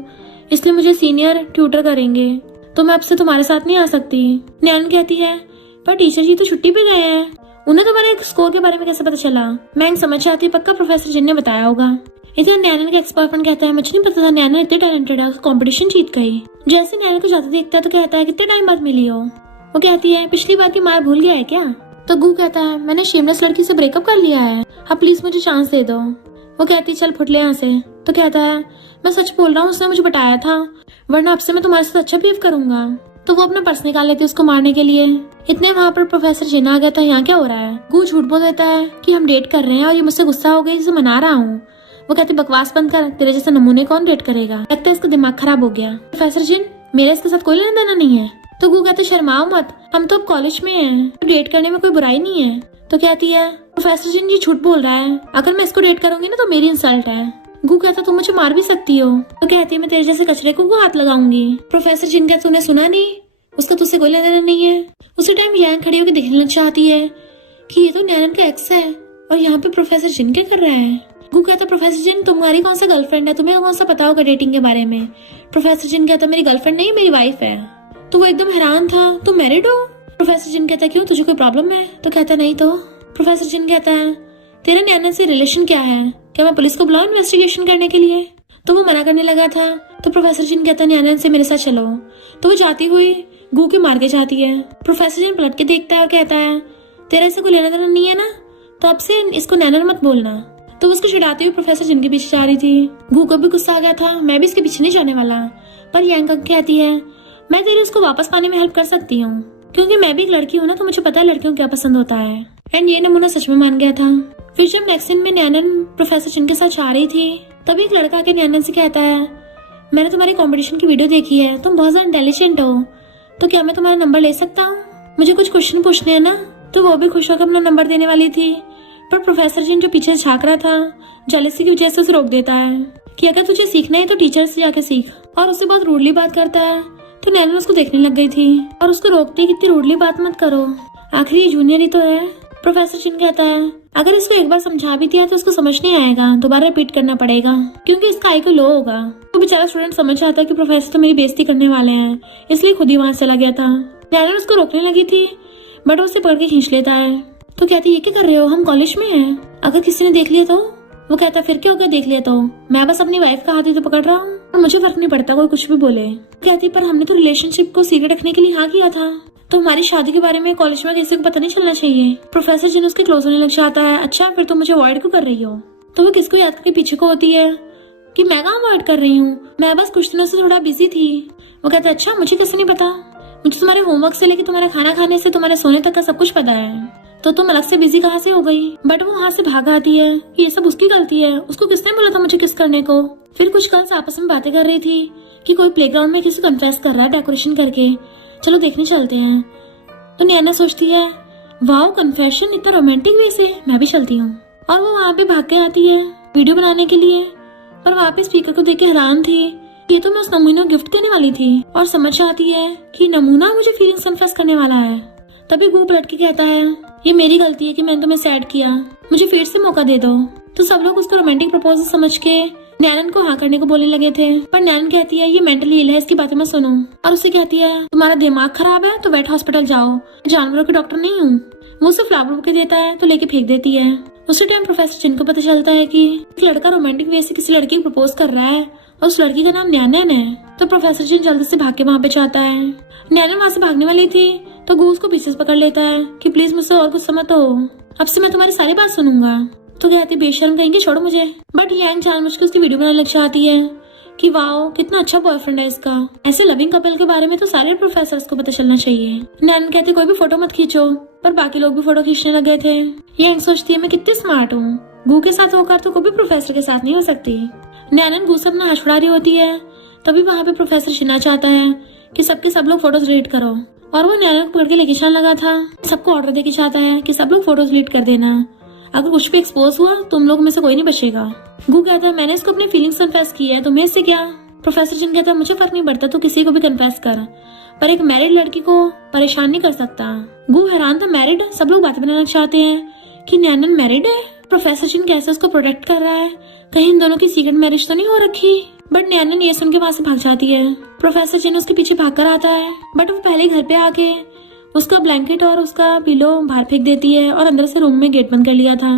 इसलिए मुझे सीनियर ट्यूटर करेंगे, तो मैं अब से तुम्हारे साथ नहीं आ सकती। नैनन कहती है पर टीचर जी तो छुट्टी पे गए हैं, उन्हें तुम्हारे स्कोर के बारे में कैसे पता चला। मैंग समझ जाती पक्का प्रोफेसर जिन ने बताया होगा। इधर नैनन का एक्स बॉयफ्रेंड कहता है मुझे नहीं पता था नैनन इतने टैलेंटेड है, कंपटीशन जीत गई। जैसे नैनन को जाते देखता है तो कहता है कितने टाइम बाद मिली हो। वो कहती है पिछली बार की मार भूल गया है क्या। तो गू कहता है मैंने शेमलेस लड़की से ब्रेकअप कर लिया है, अब प्लीज मुझे चांस दे दो। वो कहती है चल फुट ले यहाँ से। तो कहता है मैं सच बोल रहा हूँ, उसने मुझे बताया था, वरना अब से मैं तुम्हारे साथ अच्छा बिहेव करूंगा। तो वो अपना पर्स निकाल लेती है उसको मारने के लिए। इतने वहाँ पर प्रोफेसर जिन आ गया था यहाँ क्या हो रहा है। गू झूठ बोल देता है कि हम डेट कर रहे हैं और ये मुझसे गुस्सा हो गई, जिसे मना रहा हूँ। वो कहती बकवास बंद कर, तेरे जैसे नमूने कौन डेट करेगा, लगता है इसका दिमाग खराब हो गया। प्रोफेसर जिन मेरे इसके साथ कोई लेना देना नहीं है। तो गू कहते शर्माओ मत, हम तो अब कॉलेज में हैं, तो डेट करने में कोई बुराई नहीं है। तो कहती है प्रोफेसर जिन ये झूठ बोल रहा है, अगर मैं इसको डेट करूंगी ना तो मेरी इंसल्ट है। गू कहता तुम मुझे मार भी सकती हो। तो कहती है मैं तेरे जैसे कचरे को हाथ लगाऊंगी। प्रोफेसर जिन कहता तूने सुना नहीं, उसका तुझसे कोई लेना देना नहीं है। उसी टाइम यांग खड़ी होकर देखने चाहती है कि ये तो नैनन का एक्स है, और यहाँ पे प्रोफेसर जिन क्या कर रहा है। गू कहता प्रोफेसर जिन तुम्हारी कौन सा गर्लफ्रेंड है, तुम्हें कौन सा पता होगा डेटिंग के बारे में। प्रोफेसर जिन कहता मेरी गर्लफ्रेंड नहीं मेरी वाइफ है। तो वो एकदम हैरान था तुम मैरिड हो। प्रोफेसर जिन कहता क्यों तुझे कोई प्रॉब्लम है। तो कहता नहीं। तो प्रोफेसर जिन कहता है तेरा नैनन से रिलेशन क्या है, क्या मैं पुलिस को बुलाऊं इन्वेस्टिगेशन करने के लिए। तो वो मना करने लगा था। तो प्रोफेसर जिन कहता नैनन से मेरे साथ चलो। तो वो जाती हुई गू के मार के जाती है। प्रोफेसर जिन पलट के देखता है और कहता है तेरा ऐसे कोई लेना देना नहीं है ना, तो अब से इसको नैनन मत बोलना। तो उसको चिढ़ाते हुए प्रोफेसर जिन के पीछे जा रही थी। गू को भी गुस्सा आ गया था, मैं भी इसके पीछे नहीं जाने वाला। पर यांग कहती है मैं तेरे उसको वापस पाने में हेल्प कर सकती हूँ, क्योंकि मैं भी एक लड़की हूँ ना, तो मुझे पता है लड़कियों को क्या पसंद होता है। एंड ये नमूना सच में मान गया था। फिर जब नेक्स्ट दिन में नैनन प्रोफेसर जिन के साथ जा रही थी, तभी एक लड़का आके नैनन से कहता है मैंने तुम्हारी कंपटीशन की वीडियो देखी है, तुम बहुत ज्यादा इंटेलिजेंट हो, तो क्या मैं तुम्हारा नंबर ले सकता हूँ, मुझे कुछ क्वेश्चन पूछने हैं ना। तो वो भी खुश होकर अपना नंबर देने वाली थी, पर प्रोफेसर जिन जो पीछे झांक रहा था जेलसी की वजह से उसे रोक देता है कि अगर तुझे सीखना है तो टीचर से जाके सीख, और उससे बहुत रूडली बात करता है। तो नैनन उसको देखने लग गई थी और उसको रोकती कितनी रूडली बात मत करो, आखिर ये जूनियर ही तो है। प्रोफेसर जिन कहता है अगर इसको एक बार समझा भी दिया तो उसको समझ नहीं आएगा, दोबारा रिपीट करना पड़ेगा क्योंकि इसका IQ लो होगा। तो बेचारा स्टूडेंट समझ आता है कि प्रोफेसर तो मेरी बेइज्जती करने वाले हैं, इसलिए खुद ही वहां चला गया था। नैनन उसको रोकने लगी थी, बट उसे पकड़ के खींच लेता है। तो कहती ये क्या कर रहे हो, हम कॉलेज में हैं, अगर किसी ने देख लिया तो। वो कहता फिर क्या हो गया देख लिया तो, मैं बस अपनी वाइफ का हाथ ही तो पकड़ रहा हूँ और मुझे फर्क नहीं पड़ता कोई कुछ भी बोले। कहती पर हमने तो रिलेशनशिप को सीक्रेट रखने के लिए हाँ किया था, तो हमारी शादी के बारे में कॉलेज में किसी को पता नहीं चलना चाहिए। प्रोफेसर जिन उसके क्लोज होने लग जाता है, अच्छा फिर तुम मुझे अवॉइड क्यों कर रही हो। तो वो किसको याद करके पीछे को होती है कि मैं कहाँ अवॉइड कर रही हूँ, मैं बस कुछ दिनों से थोड़ा बिजी थी। वो कहता है अच्छा मुझे कैसे नहीं पता, मुझे तुम्हारे होमवर्क से लेकर तुम्हारे खाना खाने से तुम्हारे सोने तक का सब कुछ पता है, तो तुम अलग से बिजी कहाँ से हो गई। बट वो वहाँ से भाग आती है, ये सब उसकी गलती है, उसको किसने बोला था मुझे किस करने को। फिर कुछ गर्ल्स आपस में बातें कर रही थी कि कोई प्लेग्राउंड में किसी कन्फेस कर रहा है डेकोरेशन करके, चलो देखने चलते हैं। तो नैना सोचती है वाओ कन्फेशन इतना रोमांटिक वे से, मैं भी चलती हूँ। और वो वहाँ पे भाग के आती है वीडियो बनाने के लिए। पर वहाँ पे स्पीकर को देख के हैरान थी, ये तो मैं उस नमूने को गिफ्ट करने वाली थी, और समझ आती है कि नमूना मुझे फीलिंग्स कन्फेस करने वाला है। तभी गू पलट के कहता है, ये मेरी गलती है कि मैंने तुम्हें सैड किया, मुझे फिर से मौका दे दो। तो सब लोग उसको रोमांटिक प्रपोजल समझ के नैनन को हाँ करने को बोलने लगे थे, पर नैनन कहती है ये मेंटली इल है, इसकी बातें मत सुनो। और उसे कहती है तुम्हारा दिमाग खराब है तो वेट हॉस्पिटल जाओ, जानवरों के डॉक्टर नहीं हूँ। वो उसे फ्लावर बुके देता है तो लेके फेंक देती है। उसी टाइम प्रोफेसर जिन को पता चलता है कि एक लड़का रोमांटिक वे से किसी लड़की को प्रपोज कर रहा है और उस लड़की का नाम नैनन है। तो प्रोफेसर जिन जल्दी से भाग के वहाँ पे जाता है। नैनन वहाँ से भागने वाली थी तो गू उसको पीछे से पकड़ लेता है कि प्लीज मुझसे और कुछ मत हो, अब से मैं तुम्हारी सारी बात सुनूंगा। तो कहती बेशर्म कहेंगे छोड़ो मुझे। बट यांग जानबूझ के उसकी वीडियो बनाने लग जाती है कि वाओ कितना अच्छा बॉयफ्रेंड है इसका, ऐसे लविंग कपल के बारे में तो सारे प्रोफेसर को पता चलना चाहिए। नैनन कहती कोई भी फोटो मत खींचो, पर बाकी लोग भी फोटो खींचने लगे थे। यांग सोचती है मैं कितनी स्मार्ट हूँ, गू के साथ होकर तो कोई भी प्रोफेसर के साथ नहीं हो सकती। नैनन गू से अपना हाथ छुड़ा रही होती है, तभी वहाँ पे प्रोफेसर चिन्ना चाहता है कि सबके सब लोग फोटोज डिलीट करो, और वो नैनन को पकड़ के लेके चलने लगा था। सबको ऑर्डर देके चाहता है कि सब लोग फोटोज डिलीट कर देना, अगर कुछ भी एक्सपोज हुआ तुम लोग में से कोई नहीं बचेगा। गू कहता है मैंने इसको अपनी फीलिंग्स कन्फेस की है, तुम्हें इससे क्या। प्रोफेसर जिन कहता है मुझे फर्क नहीं पड़ता, तो किसी को भी कन्फेस कर, पर एक मैरिड लड़की को परेशान नहीं कर सकता। गू हैरान था, मैरिड? सब लोग बातें बनाना चाहते हैं कि नैनन मैरिड है। प्रोफेसर जिन कैसे उसको प्रोटेक्ट कर रहा है, कहीं इन दोनों की सीक्रेट मैरिज तो नहीं हो रखी। बट नैनन ये सुन के वहाँ से भाग जाती है। प्रोफेसर जिन उसके पीछे भाग कर आता है, बट वो पहले घर पे आके उसका ब्लैंकेट और उसका पिलो बाहर फेंक देती है और अंदर से रूम में गेट बंद कर लिया था।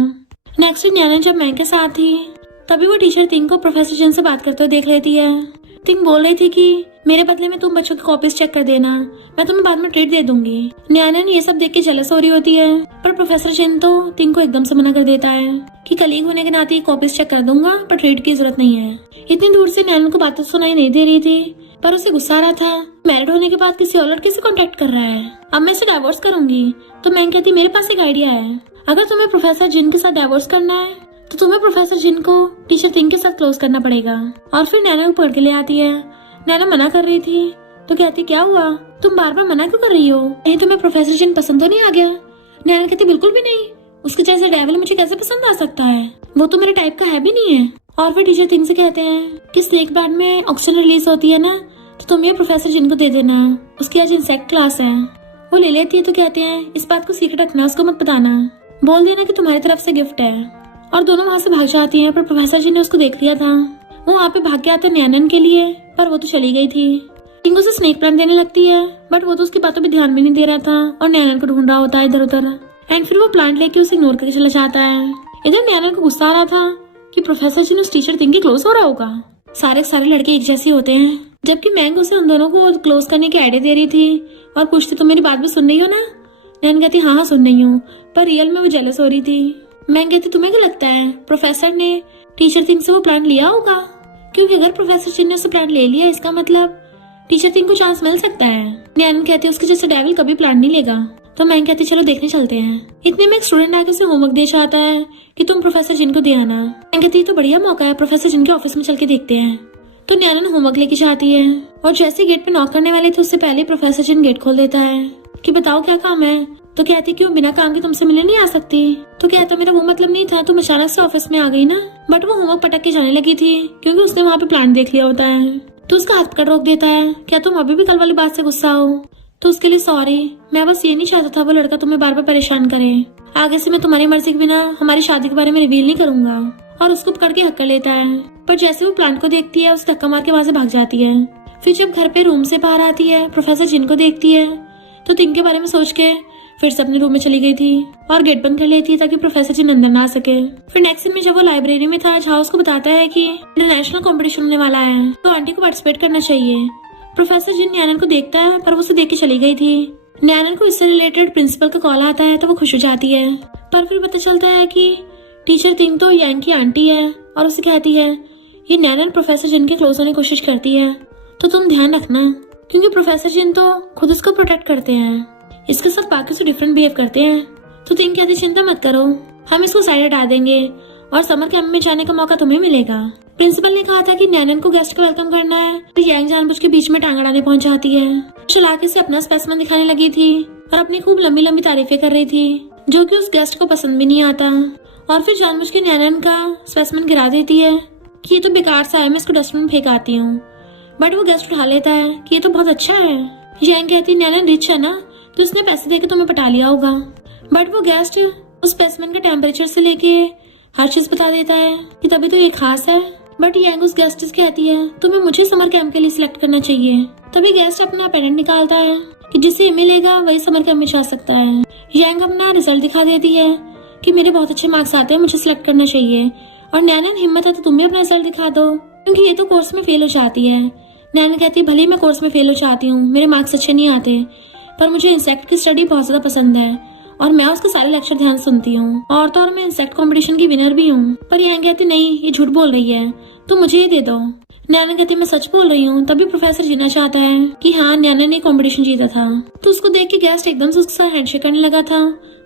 नेक्स्ट डे नैनन जब मैं के साथ थी, तभी वो टीचर तिंग को प्रोफेसर जिन से बात करते हुए देख लेती है। तिंग बोल रही थी कि मेरे बदले में तुम बच्चों की कॉपीज चेक कर देना, मैं तुम्हें बाद में ट्रीट दे दूंगी। नैनन ये सब देख के जेलस हो रही होती है, पर प्रोफेसर जिन तो तिंग को एकदम से मना कर देता है कि कलीग होने के नाते कॉपीज चेक कर दूंगा, पर ट्रीट की जरूरत नहीं है। इतनी दूर से नैनन को बातें सुनाई नहीं दे रही थी, पर उसे गुस्सा आ रहा था, मैरिड होने के बाद किसी और लड़के से कांटेक्ट कर रहा है, अब मैं इसे डाइवोर्स करूंगी। तो मैं कहती मेरे पास एक आइडिया है, अगर तुम्हें प्रोफेसर जिन के साथ डाइवोर्स करना है तो तुम्हें प्रोफेसर जिन को टीचर तिंग के साथ क्लोज करना पड़ेगा। और फिर नैना को पकड़ के ले आती है। नैना मना कर रही थी तो कहती क्या हुआ, तुम बार बार मना क्यों कर रही हो, कहीं तुम्हें प्रोफेसर जिन पसंद तो नहीं आ गया। नैना कहती बिल्कुल भी नहीं, उसके जैसे डेविल मुझे कैसे पसंद आ सकता है, वो तो मेरे टाइप का है भी नहीं है। और फिर टीचर तिंग से कहते हैं कि स्नेक प्लांट में ऑक्सीजन रिलीज होती है ना, तो तुम ये प्रोफेसर जिन को दे देना, उसकी आज इंसेक्ट क्लास है। वो ले लेती है तो कहते हैं इस बात को सीक्रेट रखना, उसको मत बताना, बोल देना कि तुम्हारी तरफ से गिफ्ट है। और दोनों वहाँ से भाग जाती हैं, पर प्रोफेसर जी ने उसको देख लिया था। वो वहाँ पे भाग के आता नैनन के लिए, पर वो तो चली गई थी। टिंग उसे स्नेक प्लांट देने लगती है, बट वो तो उसकी बातों पे ध्यान भी नहीं दे रहा था और नैनन को ढूंढ रहा होता है इधर उधर। एंड फिर वो प्लांट लेके उसे इग्नोर करके चला जाता है। इधर नैनन को गुस्सा आ रहा था कि प्रोफेसर जी ने उस टीचर टिंग के क्लोज हो रहा होगा, सारे लड़के एक जैसे होते हैं। जबकि मैंग उसे उन दोनों को क्लोज करने की आइडिया दे रही थी और पूछती तुम मेरी बात भी सुन रही हो ना। नैन कहती हाँ सुन रही हूँ, पर रियल में वो जेलस हो रही थी। मैंग कहती तुम्हें क्या लगता है प्रोफेसर ने टीचर थिंग से वो प्लांट लिया होगा, क्योंकि अगर प्रोफेसर चिन ने उससे प्लांट ले लिया इसका मतलब टीचर थिंग को चांस मिल सकता है। नैन कहती उसके जैसे डेविल कभी प्लांट नहीं लेगा। तो मैंग कहती चलो देखने चलते हैं। इतने में एक स्टूडेंट आके उसे होमवर्क दे चाहता है कि तुम प्रोफेसर जिन को दे आना। मैंग कहती तो बढ़िया मौका है, प्रोफेसर जिन के ऑफिस में चल के देखते हैं। तो नैनन होमवर्क लेके जाती है और जैसे गेट पे नॉक करने वाले थे उससे पहले प्रोफेसर जिन गेट खोल देता है कि बताओ क्या काम है। तो कहती क्यों बिना काम के तुमसे मिलने नहीं आ सकती। तो कहता मेरा वो मतलब नहीं था, तुम अचानक से ऑफिस में आ गई ना। बट वो होमवर्क पटक के जाने लगी थी क्योंकि उसने वहाँ पे प्लांट देख लिया होता है। तो उसका हाथ पकड़ रोक देता है, क्या तुम अभी भी कल वाली बात से गुस्सा हो। तो उसके लिए सॉरी, मैं बस ये नहीं चाहता था वो लड़का तुम्हें बार बार परेशान करे। आगे से मैं तुम्हारी मर्जी के बिना हमारी शादी के बारे में रिवील नहीं करूंगा। और उसको पकड़ के हक कर लेता है, पर जैसे वो प्लांट को देखती है उसे धक्का मार के वहाँ से भाग जाती है। फिर जब घर पे रूम से बाहर आती है प्रोफेसर जिन को देखती है तो तिंग के बारे में सोच के फिर से अपने रूम में चली गई थी और गेट बंद कर लेती है ताकि प्रोफेसर जिन अंदर ना आ सके। फिर नेक्स्ट दिन में जब वो लाइब्रेरी में था जहाँ उसको बताता है कि इंटरनेशनल कंपटीशन होने वाला है तो आंटी को पार्टिसिपेट करना चाहिए। प्रोफेसर जिन नैनन को देखता है पर वो उसे देख के चली गई थी। नैनन को इससे रिलेटेड प्रिंसिपल का कॉल आता है तो वो खुश हो जाती है, पर फिर पता चलता है कि टीचर तिंग तो यांग की आंटी है और उसे कहती है ये नैनन प्रोफेसर जिन के क्लोज होने की कोशिश करती है तो तुम ध्यान रखना, क्योंकि प्रोफेसर जिन तो खुद उसको प्रोटेक्ट करते हैं, इसके साथ बाकी से डिफरेंट बिहेव करते हैं। तो तिंग कहती चिंता मत करो, हम इसको साइड हटा देंगे और समर कैंप में जाने का मौका तुम्हें मिलेगा। प्रिंसिपल ने कहा था कि नैनन को गेस्ट को वेलकम करना है, तो यांग जानबूझ के बीच में टांग अड़ाने पहुंच जाती है। शलाके से अपना स्पेसिमेन दिखाने लगी थी और अपनी खूब लंबी लंबी तारीफें कर रही थी जो कि उस गेस्ट को पसंद भी नहीं आता। और फिर जानबूझ के नैनन का स्पेसिमेन गिरा देती है कि ये तो बेकार सा है, मैं इसको डस्टबिन में फेंक आती हूँ। बट वो गेस्ट उठा लेता है कि ये तो बहुत अच्छा है। यांग कहती है नैनन रिच है ना, तो उसने पैसे देके तुम्हें पटा लिया होगा। बट वो गेस्ट उस स्पेसिमेन के टेम्परेचर से लेके हर चीज बता देता है कि तभी तो ये खास है। बट यांग उस गेस्ट से कहती है तुम्हें मुझे समर कैंप के लिए सिलेक्ट करना चाहिए। तभी गेस्ट अपना पेरेंट निकालता है कि जिसे मिलेगा वही समर कैंप में जा सकता है। यांग अपना रिजल्ट दिखा देती है कि मेरे बहुत अच्छे मार्क्स आते हैं, मुझे सिलेक्ट करना चाहिए। और नैनन हिम्मत है तो तुम भी अपना रिजल्ट दिखा दो, क्योंकि ये तो कोर्स में फेल हो जाती है। नैनन कहती है भले मैं कोर्स में फेल हो जाती हूँ, मेरे मार्क्स अच्छे नहीं आते, पर मुझे इंसेक्ट की स्टडी बहुत ज्यादा पसंद है और मैं उसके सारे लेक्चर ध्यान सुनती हूँ। और तो और मैं इंसेक्ट कंपटीशन की विनर भी हूँ। पर यांग कहती नहीं, ये झूठ बोल रही है, तो मुझे ये दे दो। नैनन कहती मैं सच बोल रही हूँ। तभी प्रोफेसर जीना चाहता है कि हाँ नैनन ने कंपटीशन जीता था। तो उसको देख के गेस्ट एकदम से उसके साथ हैंडशेक करने लगा था।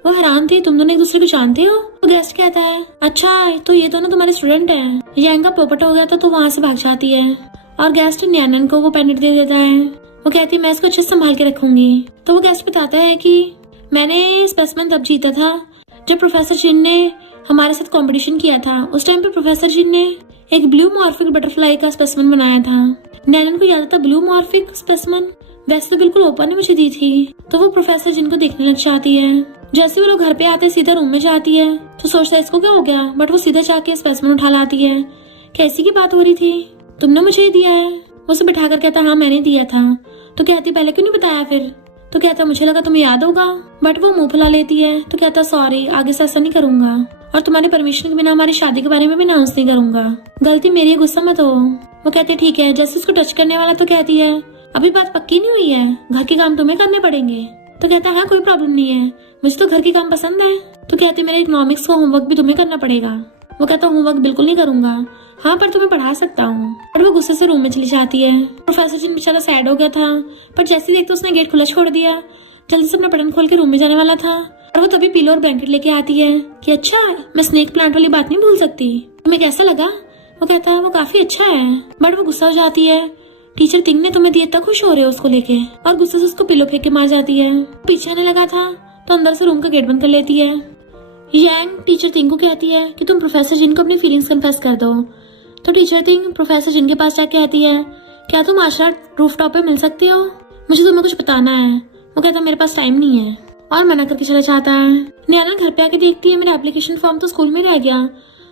वो हैरान थे, तुम दोनों एक दूसरे को जानते हो? तो गेस्ट कहता है अच्छा तो ये दोनों तुम्हारे स्टूडेंट हैं। यांग का पोपट हो गया था तो वहाँ से भाग जाती है और गेस्ट नैनन को वो पेंडेंट दे देता है। वो कहती है मैं इसको अच्छे से संभाल के रखूंगी। तो वो गेस्ट बताता है कि मैंने स्पेसिमेन तब जीता था जब प्रोफेसर जिन ने हमारे साथ कंपटीशन किया था। उस टाइम पे प्रोफेसर जिन ने एक ब्लू मॉर्फिक बटरफ्लाई का स्पेसिमेन बनाया था। नैनन को याद था ब्लू मॉर्फिक स्पेसिमेन वैसे तो बिल्कुल ओपन ने मुझे दी थी। तो वो प्रोफेसर जिन को देखने लग जाती है। जैसे वो लोग घर पे आते सीधा रूम में जाती है तो सोचता है इसको क्या हो गया, बट वो सीधा जाके स्पेसिमेन उठा लाती है। कैसी की बात हो रही थी, तुमने मुझे ये दिया है? उसे बिठा कर कहता हाँ मैंने दिया था। तो कहती पहले क्यों नहीं बताया फिर? तो कहता मुझे लगा तुम्हें याद होगा। बट वो मुंह फुला लेती है। तो कहता सॉरी, आगे से ऐसा नहीं करूंगा और तुम्हारे परमिशन के बिना हमारी शादी के बारे में भी अनाउंस नहीं करूंगा। गलती मेरी, गुस्सा मत हो। वो कहते ठीक है। जैसे उसको टच करने वाला तो कहती है अभी बात पक्की नहीं हुई है, घर के काम तुम्हें करने पड़ेंगे। तो कहता है कोई प्रॉब्लम नहीं है, मुझे तो घर के काम पसंद है। तो कहती मेरे इकोनॉमिक्स का होमवर्क भी तुम्हें करना पड़ेगा। वो कहता होमवर्क बिल्कुल नहीं करूंगा, हाँ पर तुम्हें पढ़ा सकता हूँ। और वो गुस्से से रूम में चली जाती है। प्रोफेसर जिन बेचारा सैड हो गया था, पर जैसे देखते उसने गेट खुला छोड़ दिया। जल्दी से अपना बटन खोल के रूम में जाने वाला था और वो तभी पिलो और ब्लैंकेट लेके आती है कि अच्छा मैं स्नेक प्लांट वाली बात नहीं भूल सकती, तुम्हें कैसा लगा? वो कहता है वो काफी अच्छा है। बट वो गुस्सा हो जाती है, टीचर तिंग ने तुम्हें दिया, इतना खुश हो रहे हो उसको लेके, और गुस्से से उसको पिलो फेंक के मार जाती है। पीछे आने लगा था तो अंदर से रूम का गेट बंद कर लेती है। यांग टीचर तिंग को कहती है कि तुम प्रोफेसर जिन को अपनी फीलिंग्स कन्फेस कर दो। तो टीचर तिंग प्रोफेसर जिन के पास जाके कहती है क्या तुम आज रात रूफ टॉप पे मिल सकती हो, मुझे तुम्हें कुछ बताना है। वो कहता है मेरे पास टाइम नहीं है और मना करके चला जाता है। नैनन घर पे आके देखती है मेरा एप्लीकेशन फॉर्म तो स्कूल में रह गया।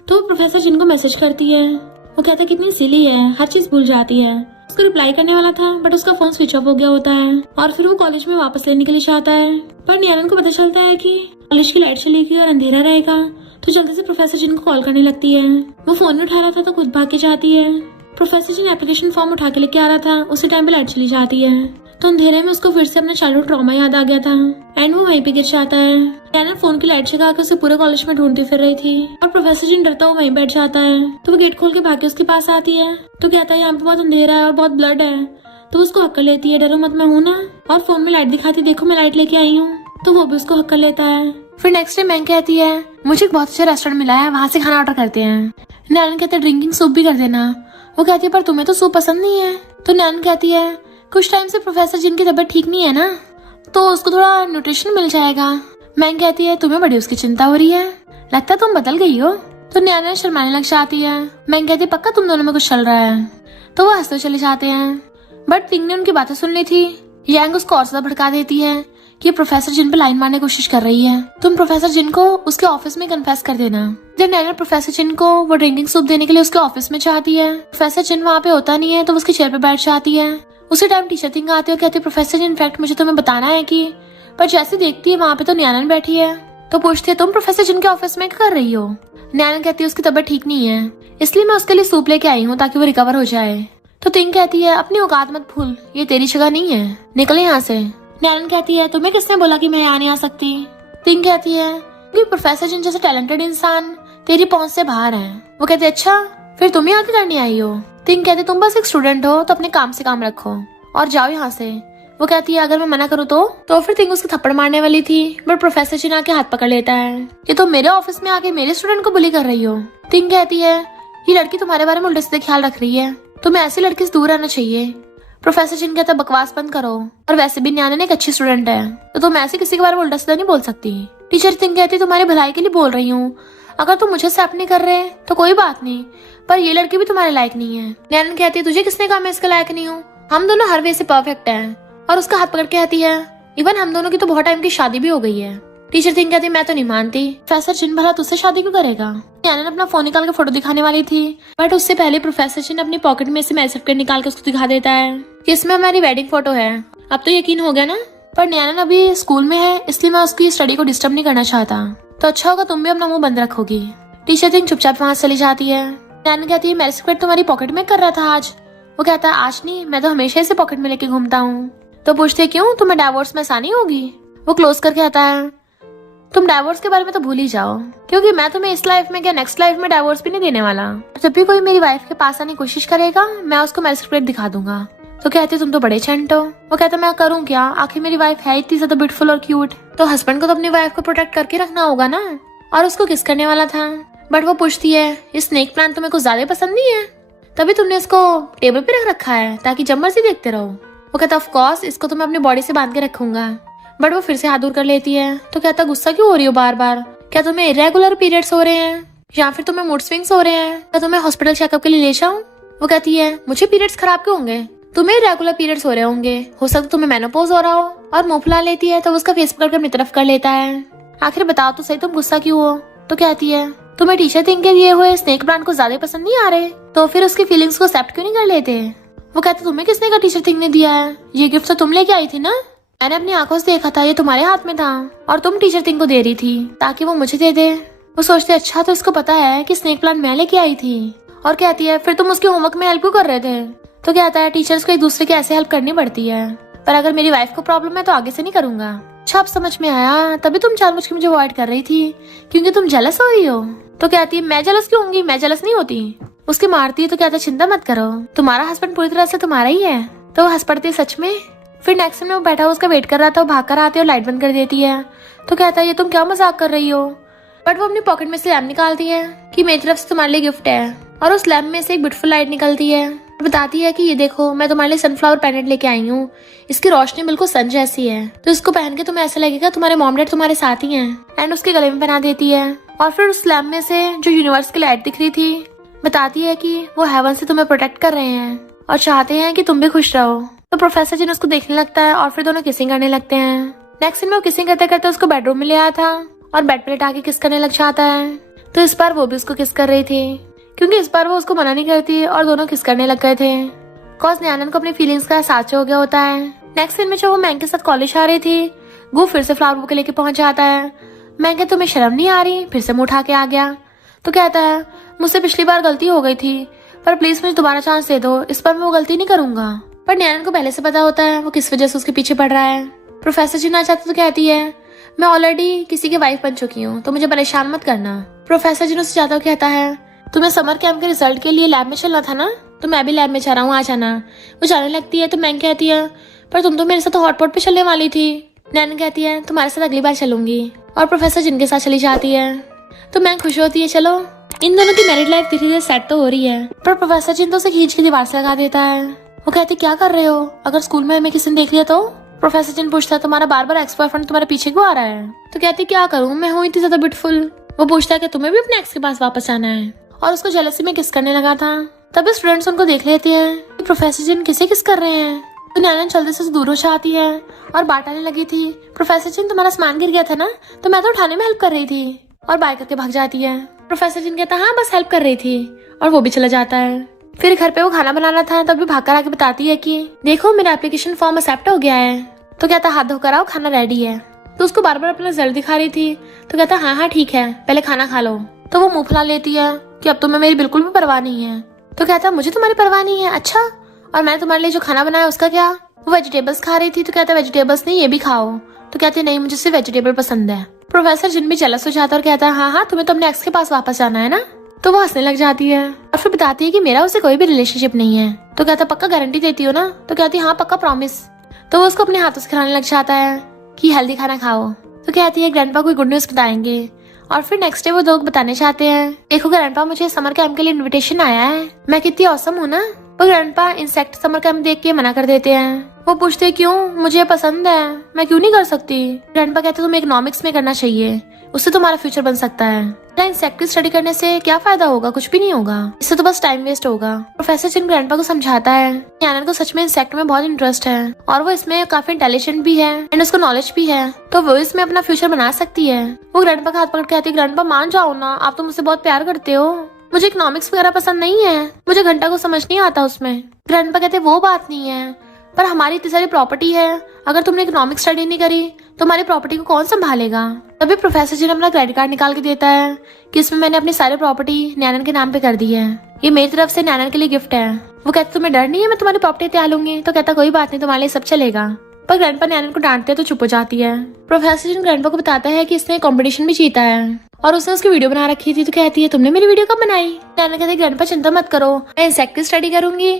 तो वो प्रोफेसर जिन को मैसेज करती है। वो कहता है कितनी सिली है, हर चीज भूल जाती है। उसको रिप्लाई करने वाला था बट उसका फोन स्विच ऑफ हो गया होता है और फिर वो कॉलेज में वापस लेने के लिए चाहता है। पर नैनन को पता चलता है कि कॉलेज की लाइट चलेगी और अंधेरा रहेगा, तो जल्दी से प्रोफेसर जिन को कॉल करने लगती है। वो फोन नहीं उठा रहा था तो खुद भाग के जाती है। प्रोफेसर जिन एप्लीकेशन फॉर्म उठा के लेके आ रहा था, उसी टाइम पे लाइट चली जाती है। तो अंधेरे में उसको फिर से अपना चाइल्डहुड ट्रॉमा याद आ गया था एंड वो वहीं पे गिर जाता है। नैनन फोन की लाइट जगा के उसे पूरे कॉलेज में ढूंढती फिर रही थी और प्रोफेसर जिन डरता हुआ वहीं बैठ जाता है। तो वो गेट खोल के भाग के उसके पास आती है। तो कहता है यहाँ पे बहुत अंधेरा है और बहुत ब्लड है। तो उसको हक कर लेती है, डरो मत मैं हूँ ना, और फोन में लाइट दिखाती देखो मैं लाइट लेके आई हूँ। तो वो भी उसको हक कर लेता है। फिर नेक्स्ट डे मैंग कहती है मुझे एक बहुत अच्छा रेस्टोरेंट मिला है, वहाँ से खाना ऑर्डर करते हैं। नैनन कहते हैं ड्रिंकिंग सूप भी कर देना। वो कहती है पर तुम्हें तो सूप पसंद नहीं है। तो नैनन कहती है कुछ टाइम से प्रोफेसर जिनकी तबीयत ठीक नहीं है ना, तो उसको थोड़ा न्यूट्रिशन मिल जाएगा। मैंग कहती है तुम्हें बड़ी उसकी चिंता हो रही है, लगता है तुम बदल गई हो। तो नैनन शर्माने लग जाती है। मैंग कहती है पक्का तुम दोनों में कुछ चल रहा है। तो वो हंसते चले जाते हैं। बट तिंग ने उनकी बातें सुन ली थी। यांग उसको और ज्यादा भड़का देती है कि प्रोफेसर जिन पे लाइन मारने की कोशिश कर रही है, तुम प्रोफेसर जिन को उसके ऑफिस में कन्फेस कर देना। जब नैनन प्रोफेसर जिन को वो ड्रिंकिंग सूप देने के लिए उसके ऑफिस में चाहती है, प्रोफेसर जिन वहाँ पे होता नहीं है तो उसके चेयर पे बैठ जाती है। उसी टाइम टीचर तिंग आती है और कहती है प्रोफेसर जिन इनफैक्ट मुझे तुम्हें बताना है कि, पर जैसे देखती है वहाँ पे तो नैनन बैठी है। तो पूछती है तुम प्रोफेसर जिन के ऑफिस में क्या कर रही हो? नैनन कहती है उसकी तबीयत ठीक नहीं है, इसलिए मैं उसके लिए सूप लेके आई हूँ ताकि वो रिकवर हो जाए। तो तिंग कहती है अपनी औकात मत भूल, ये तेरी जगह नहीं है, निकले यहाँ से। नैनन कहती है तुम्हें किसने बोला कि मैं यहाँ नहीं आ सकती? तिंग कहती है कि प्रोफेसर जिन जैसे टैलेंटेड इंसान तेरी पहुंच से बाहर है। वो कहते अच्छा फिर तुम ही आके करने आई हो? तिंग कहती तुम बस एक स्टूडेंट हो तो अपने काम से काम रखो और जाओ यहाँ से। वो कहती है अगर मैं मना करूँ तो फिर तिंग उसको थप्पड़ मारने वाली थी बट प्रोफेसर जिन आके हाथ पकड़ लेता है कि तुम मेरे ऑफिस में आके मेरे स्टूडेंट को बुली कर रही हो। तिंग कहती है ये लड़की तुम्हारे बारे में उल्टे सीधे ख्याल रख रही है, तुम्हें ऐसी लड़की से दूर रहना चाहिए। प्रोफेसर जिन कहता बकवास बंद करो, और वैसे भी नैनन एक अच्छी स्टूडेंट है तो तुम ऐसे किसी के बारे में उल्टा सीधा नहीं बोल सकती। टीचर तिंग कहती तुम्हारी भलाई के लिए बोल रही हूँ, अगर तुम मुझे एक्सेप्ट नहीं कर रहे तो कोई बात नहीं, पर ये लड़की भी तुम्हारे लायक नहीं है। नैनन कहती है तुझे किसने कहा मैं इसके लायक नहीं हूँ, हम दोनों हर वे से परफेक्ट हैं। और उसका हाथ पकड़ के कहती है इवन हम दोनों की तो बहुत टाइम की शादी भी हो गई है। टीचर थिंग कहती है मैं तो नहीं मानती, प्रोफेसर चिन भला तुझसे शादी क्यों करेगा। नैनन अपना फोन निकाल के फोटो दिखाने वाली थी, बट उससे पहले प्रोफेसर चिन अपनी पॉकेट में से मैरिज सर्टिफिकेट निकाल के उसको दिखा देता है कि इसमें हमारी वेडिंग फोटो है। अब तो यकीन हो गया ना। पर नैनन अभी स्कूल में है, इसलिए मैं उसकी स्टडी को डिस्टर्ब नहीं करना चाहता, तो अच्छा होगा तुम भी अपना मुंह बंद रखोगी। टीचर थिंग चुपचाप वहां चली जाती है। नैनन कहती है मैरिज सर्टिफिकेट तुम्हारी पॉकेट में कर रहा था आज। वो कहता है आज नहीं, मैं तो हमेशा इसे पॉकेट में लेके घूमता हूँ। तो पूछते क्यों, तुम्हें डाइवोर्स में आसानी होगी। वो क्लोज करके आता है तुम डाइवोर्स के बारे में तो भूल ही जाओ, क्योंकि मैं तुम्हें इस लाइफ में क्या नेक्स्ट लाइफ में डाइवोर्स भी नहीं देने वाला। जब भी कोई मेरी वाइफ के पास आने की कोशिश करेगा मैं उसको मैरिज सर्टिफिकेट दिखा दूंगा। तो कहते तुम तो बड़े चंट हो। वो कहता मैं करूँ क्या, आखिर मेरी वाइफ है इतनी ज्यादा ब्यूटीफुल और क्यूट, तो हस्बैंड को तो अपनी वाइफ को प्रोटेक्ट करके रखना होगा ना। और उसको किस करने वाला था, बट वो पूछती है ये स्नेक प्लांट तुम्हें कुछ ज्यादा पसंद नहीं है, तभी तुमने इसको टेबल पे रख रखा है ताकि जब मर्जी देखते रहो। वो कहता ऑफ कोर्स इसको तो मैं अपनी बॉडी से बांध के रखूंगा, बट वो फिर से हाथ दूर कर लेती है। तो कहता गुस्सा क्यों हो रही हो बार बार, क्या तुम्हें इरेगुलर पीरियड्स हो रहे हैं या फिर तुम्हें मूड स्विंग्स हो रहे हैं, क्या तुम्हें हॉस्पिटल चेकअप के लिए ले जाऊं। वो कहती है मुझे पीरियड्स खराब क्यों होंगे, तुम्हें रेगुलर पीरियड्स हो रहे होंगे, हो सकता तुम्हें मेनोपॉज हो रहा हो। और मुंह फुला लेती है तो उसका फेस पकड़ कर अपनी तरफ कर लेता है। आखिर बताओ तो सही तुम गुस्सा क्यों हो। तो कहती है तुम्हें टीचर थिंग के दिए हुए स्नेक प्लांट को ज्यादा पसंद नहीं आ रहे, तो फिर उसकी फीलिंग्स को एक्सेप्ट क्यों नहीं कर लेते। वो कहते तुम्हें किसने कहा टीचर थिंग ने दिया है, ये गिफ्ट तो तुम लेके आई थी ना। मैंने अपनी आंखों से देखा था, ये तुम्हारे हाथ में था और तुम टीचर थिंग को दे रही थी ताकि वो मुझे दे दे। वो सोचते अच्छा तो इसको पता है कि स्नेक प्लांट मैं लेके आई थी। और कहती है फिर तुम उसके होमवर्क में हेल्प क्यों कर रहे थे। तो कहता है टीचर्स को एक दूसरे की ऐसे हेल्प करनी पड़ती है, पर अगर मेरी वाइफ को प्रॉब्लम है तो आगे से नहीं करूंगा। अच्छा अब समझ में आया, तभी तुम जानबूझ के मुझे अवॉइड कर रही थी क्योंकि तुम जेलस हो रही हो। तो कहती है मैं जेलस क्यों होंगी, मैं जेलस नहीं होती। उसकी मारती है तो कहता चिंता मत करो, तुम्हारा हस्बैंड पूरी तरह से तुम्हारा ही है। तो वो हंस पड़ती है सच में। फिर नेक्स्ट में वो बैठा हुआ उसका वेट कर रहा था, वो भाग कर आते और लाइट बंद कर देती है। तो कहता है ये तुम क्या मजाक कर रही हो, बट वो अपनी पॉकेट में से लैम्प निकालती है कि मेरी तरफ से तुम्हारे लिए गिफ्ट है। और उस लैम्प में से एक ब्यूटीफुल लाइट निकलती है, बताती है कि ये देखो मैं तुम्हारे लिए सनफ्लावर पेंडेंट लेके आई हूँ, इसकी रोशनी बिल्कुल सन जैसी है, तो इसको पहन के तुम्हें ऐसा लगेगा तुम्हारे मॉम डैड तुम्हारे साथ ही हैं। एंड उसके गले में पहना देती है। और फिर उस लैम्प में से जो यूनिवर्स की लाइट दिख रही थी बताती है कि वो हेवन से तुम्हें प्रोटेक्ट कर रहे हैं और चाहते हैं कि तुम भी खुश रहो। तो प्रोफेसर जिन उसको देखने लगता है और फिर दोनों किसिंग करने लगते हैं। नेक्स्ट सीन में वो किसिंग करते करते उसको बेडरूम में ले आया था और बेड पे लेटा के किस करने लग जाता है। तो इस बार वो भी उसको किस कर रही थी, क्योंकि इस बार वो उसको मना नहीं करती और दोनों किस करने लग गए थे। कॉज नैनन को अपनी फीलिंग्स का एहसास हो गया होता है। नेक्स्ट सीन में जब वो मैंग के साथ कॉलेज आ रही थी, वो फिर से फ्लावर बुके लेके पहुंच जाता है। मैंग कहती तुम्हें शर्म नहीं आ रही, फिर से मुंह उठा के आ गया। तो कहता है मुझसे पिछली बार गलती हो गई थी, पर प्लीज मुझे दोबारा चांस दे दो, इस बार मैं वो गलती नहीं करूंगा। पर नैनन को पहले से पता होता है वो किस वजह से उसके पीछे पड़ रहा है। प्रोफेसर जी ना चाहते तो कहती है मैं ऑलरेडी किसी की वाइफ बन चुकी हूँ, तो मुझे परेशान मत करना। प्रोफेसर जी उससे ज्यादा कहता है तुम्हें समर कैंप के रिजल्ट के लिए लैब में चलना था ना, तो मैं भी लैब में जा रहा हूँ, आ जाना। वो जाने लगती है तो मैंग कहती है पर तुम तो मेरे साथ हॉटपॉट पे चलने वाली थी। नैनन कहती है तुम्हारे साथ अगली बार चलूंगी, और प्रोफेसर जिनके साथ चली जाती है। तो मैंग खुश होती है चलो इन दोनों की मैरिड लाइफ धीरे धीरे सेट तो हो रही है। पर प्रोफेसर जिन तो उसे खींच के दीवार से लगा देता है। वो कहती क्या कर रहे हो, अगर स्कूल में हमें किसी ने देख लिया तो। प्रोफेसर जिन पूछता है तुम्हारा बार बार एक्स बॉयफ्रेंड तुम्हारे पीछे क्यों आ रहा है। तो कहती क्या करूँ, मैं हूँ इतनी ज्यादा ब्यूटीफुल। वो पूछता है कि तुम्हें भी अपने एक्स के पास वापस आना है, और उसको जेलसी में किस करने लगा था। तभी स्टूडेंट्स उनको देख लेते हैं कि प्रोफेसर जिन किसे किस कर रहे हैं। तो नैनन जल्दी से दूर हो जाती है और बात आने लगी थी प्रोफेसर जिन तुम्हारा सामान गिर गया था ना, तो मैं तो उठाने में हेल्प कर रही थी, और बाय करके भाग जाती है। प्रोफेसर जिन कहता हाँ बस हेल्प कर रही थी, और वो भी चला जाता है। फिर घर पे वो खाना बनाना था, तभी भाग कर आके बताती है कि देखो मेरा एप्लीकेशन फॉर्म एक्सेप्ट हो गया है। तो कहता हाथ धोकर आओ, खाना रेडी है। तो उसको बार बार अपना रिजल्ट दिखा रही थी। तो कहता हाँ ठीक है, पहले खाना खा लो। तो वो मुंह फुला लेती है कि अब तो मैं मेरी बिल्कुल भी परवाह नहीं है। तो कहता मुझे तुम्हारी परवाह नहीं है, अच्छा और मैंने तुम्हारे लिए जो खाना बनाया उसका क्या। वो वेजिटेबल्स खा रही थी। तो कहता वेजिटेबल्स नहीं, ये भी खाओ। तो कहती नहीं मुझे सिर्फ वेजिटेबल पसंद है। प्रोफेसर जिन भी जेलस हो जाता और कहता है हाँ तुम्हें तो अपने एक्स के पास वापस जाना है ना। तो वो हंसने लग जाती है और फिर बताती है कि मेरा उससे कोई भी रिलेशनशिप नहीं है। तो कहता पक्का गारंटी देती हो ना। तो कहती हाँ पक्का प्रॉमिस। तो वो उसको अपने हाथों से खिलाने लग जाता है कि हेल्दी खाना खाओ। तो कहती है ग्रैंडपा कोई गुड न्यूज बताएंगे। और फिर नेक्स्ट डे वो लोग बताने चाहते हैं देखो ग्रैंडपा मुझे समर कैंप के लिए इनविटेशन आया है, मैं कितनी औसम हूँ ना। वो ग्रैंडपा इंसेक्ट समर कैंप देख के मना कर देते हैं। वो पूछते क्यों, मुझे पसंद है, मैं क्यों नहीं कर सकती। ग्रैंडपा कहते तुम्हें इकोनॉमिक्स में करना चाहिए, उससे तुम्हारा फ्यूचर बन सकता है। इंसेक्ट की स्टडी करने से क्या फायदा होगा? कुछ भी नहीं होगा, इससे तो बस टाइम वेस्ट होगा। प्रोफेसर जिन ग्रैंडपा को समझाता है कि एनन को सच में इंसेक्ट में बहुत इंटरेस्ट है और वो इसमें काफी इंटेलिजेंट भी है एंड उसको नॉलेज भी है, तो वो इसमें अपना फ्यूचर बना सकती है। वो ग्रैंडपा का हाथ पकड़ के कहती है, ग्रैंडपा मान जाओ ना, आप तो मुझसे बहुत प्यार करते हो, मुझे इकोनॉमिक्स वगैरह पसंद नहीं है, मुझे घंटा को समझ नहीं आता उसमें। ग्रैंडपा कहते वो बात नहीं है, पर हमारी इतनी सारी प्रॉपर्टी है, अगर तुमने इकोनॉमिक्स स्टडी नहीं करी तो हमारी प्रॉपर्टी को कौन संभालेगा। तभी प्रोफेसर जी ने अपना क्रेडिट कार्ड निकाल के देता है कि इसमें मैंने अपनी सारी प्रॉपर्टी नैनन के नाम पे कर दी है, ये मेरी तरफ से नैनन के लिए गिफ्ट है। वो कहते तुम्हें डर नहीं है मैं तुम्हारी प्रॉपर्टी त्याग लूंगी? तो कहता कोई बात नहीं, तुम्हारे लिए सब चलेगा। पर ग्रैंडपा नैनन को डांटते तो चुप हो जाती है। प्रोफेसर जी ग्रैंडपा को बताता है कि इसने कॉम्पिटिशन भी जीता है और उसने उसकी वीडियो बना रखी थी। तो कहती है तुमने मेरी वीडियो कब बनाई? नैनन कहती है ग्रैंडपा चिंता मत करो, मैं इंसेक्ट की स्टडी करूंगी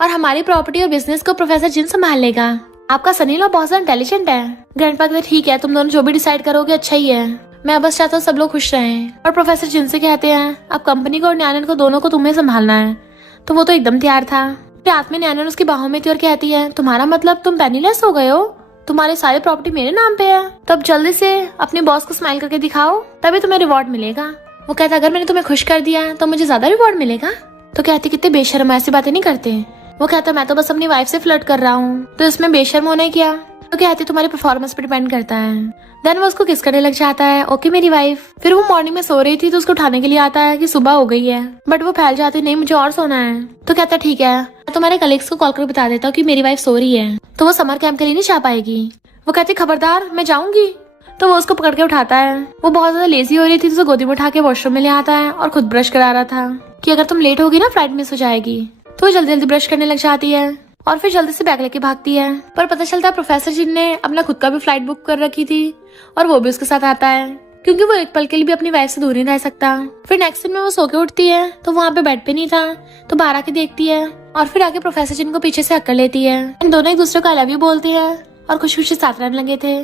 और हमारी प्रॉपर्टी और बिजनेस को प्रोफेसर जिन संभाल लेगा। आपका सनी लॉ बहुत ज्यादा इंटेलिजेंट है। ग्रैंडपा कहते ठीक है, तुम दोनों जो भी डिसाइड करोगे अच्छा ही है, मैं बस चाहता हूँ सब लोग खुश रहें। और प्रोफेसर जिन से कहते हैं अब कंपनी को और नैनन को दोनों को तुम्हें संभालना है। तो वो तो एकदम तैयार था। रात में नैनन उसकी बाहों में थी और कहती है तुम्हारा मतलब तुम पेनीलेस हो गए हो, तुम्हारी सारी प्रॉपर्टी मेरे नाम पे है, तो अब जल्दी से अपने बॉस को स्माइल करके दिखाओ, तभी तुम्हें रिवॉर्ड मिलेगा। वो कहता अगर मैंने तुम्हें खुश कर दिया तो मुझे ज्यादा रिवॉर्ड मिलेगा। तो कहती कितने बेशर्म, ऐसी बातें नहीं करते। वो कहता मैं तो बस अपनी वाइफ से फ्लर्ट कर रहा हूँ, तो इसमें बेशर्म होने क्या। तो कहती तुम्हारी परफॉर्मेंस पे डिपेंड करता है। देन वो उसको किस करने लग जाता है, ओके मेरी वाइफ। फिर वो मॉर्निंग में सो रही थी तो उसको उठाने के लिए आता है कि सुबह हो गई है, बट वो फैल जाती नहीं मुझे और सोना है। तो कहता ठीक है मैं तुम्हारे कलीग्स को कॉल कर बता देता हूँ कि मेरी वाइफ सो रही है, तो वो समर कैंप के लिए नहीं जा पाएगी। वो कहती खबरदार मैं जाऊंगी। तो वो उसको पकड़ के उठाता है। वो बहुत ज्यादा लेजी हो रही थी तो उसे गोदी में उठा के वॉशरूम में ले आता है और खुद ब्रश करा रहा था कि अगर तुम लेट होगी ना फ्लाइट मिस हो जाएगी। तो वो जल्दी जल्दी ब्रश करने लग जाती है और फिर जल्दी से बैग लेके भागती है। पर पता चलता है प्रोफेसर जिन ने अपना खुद का भी फ्लाइट बुक कर रखी थी और वो भी उसके साथ आता है, क्योंकि वो एक पल के लिए भी अपनी वाइफ से दूर नहीं रह सकता। फिर नेक्स्ट दिन में वो सो के उठती है तो वहाँ पे बेड पे नहीं था, तो बाहर आके देखती है और फिर आके प्रोफेसर जिन को पीछे से हक लेती है। इन दोनों एक दूसरे को आई लव यू बोलते हैं और खुशी खुशी साथ रहने लगे थे।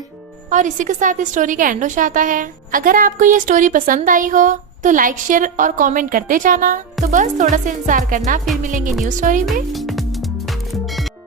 और इसी के साथ इस स्टोरी का एंड हो जाता है। अगर आपको ये स्टोरी पसंद आई हो तो लाइक शेयर और कमेंट करते जाना। तो बस थोड़ा सा इंतजार करना, फिर मिलेंगे न्यू स्टोरी में।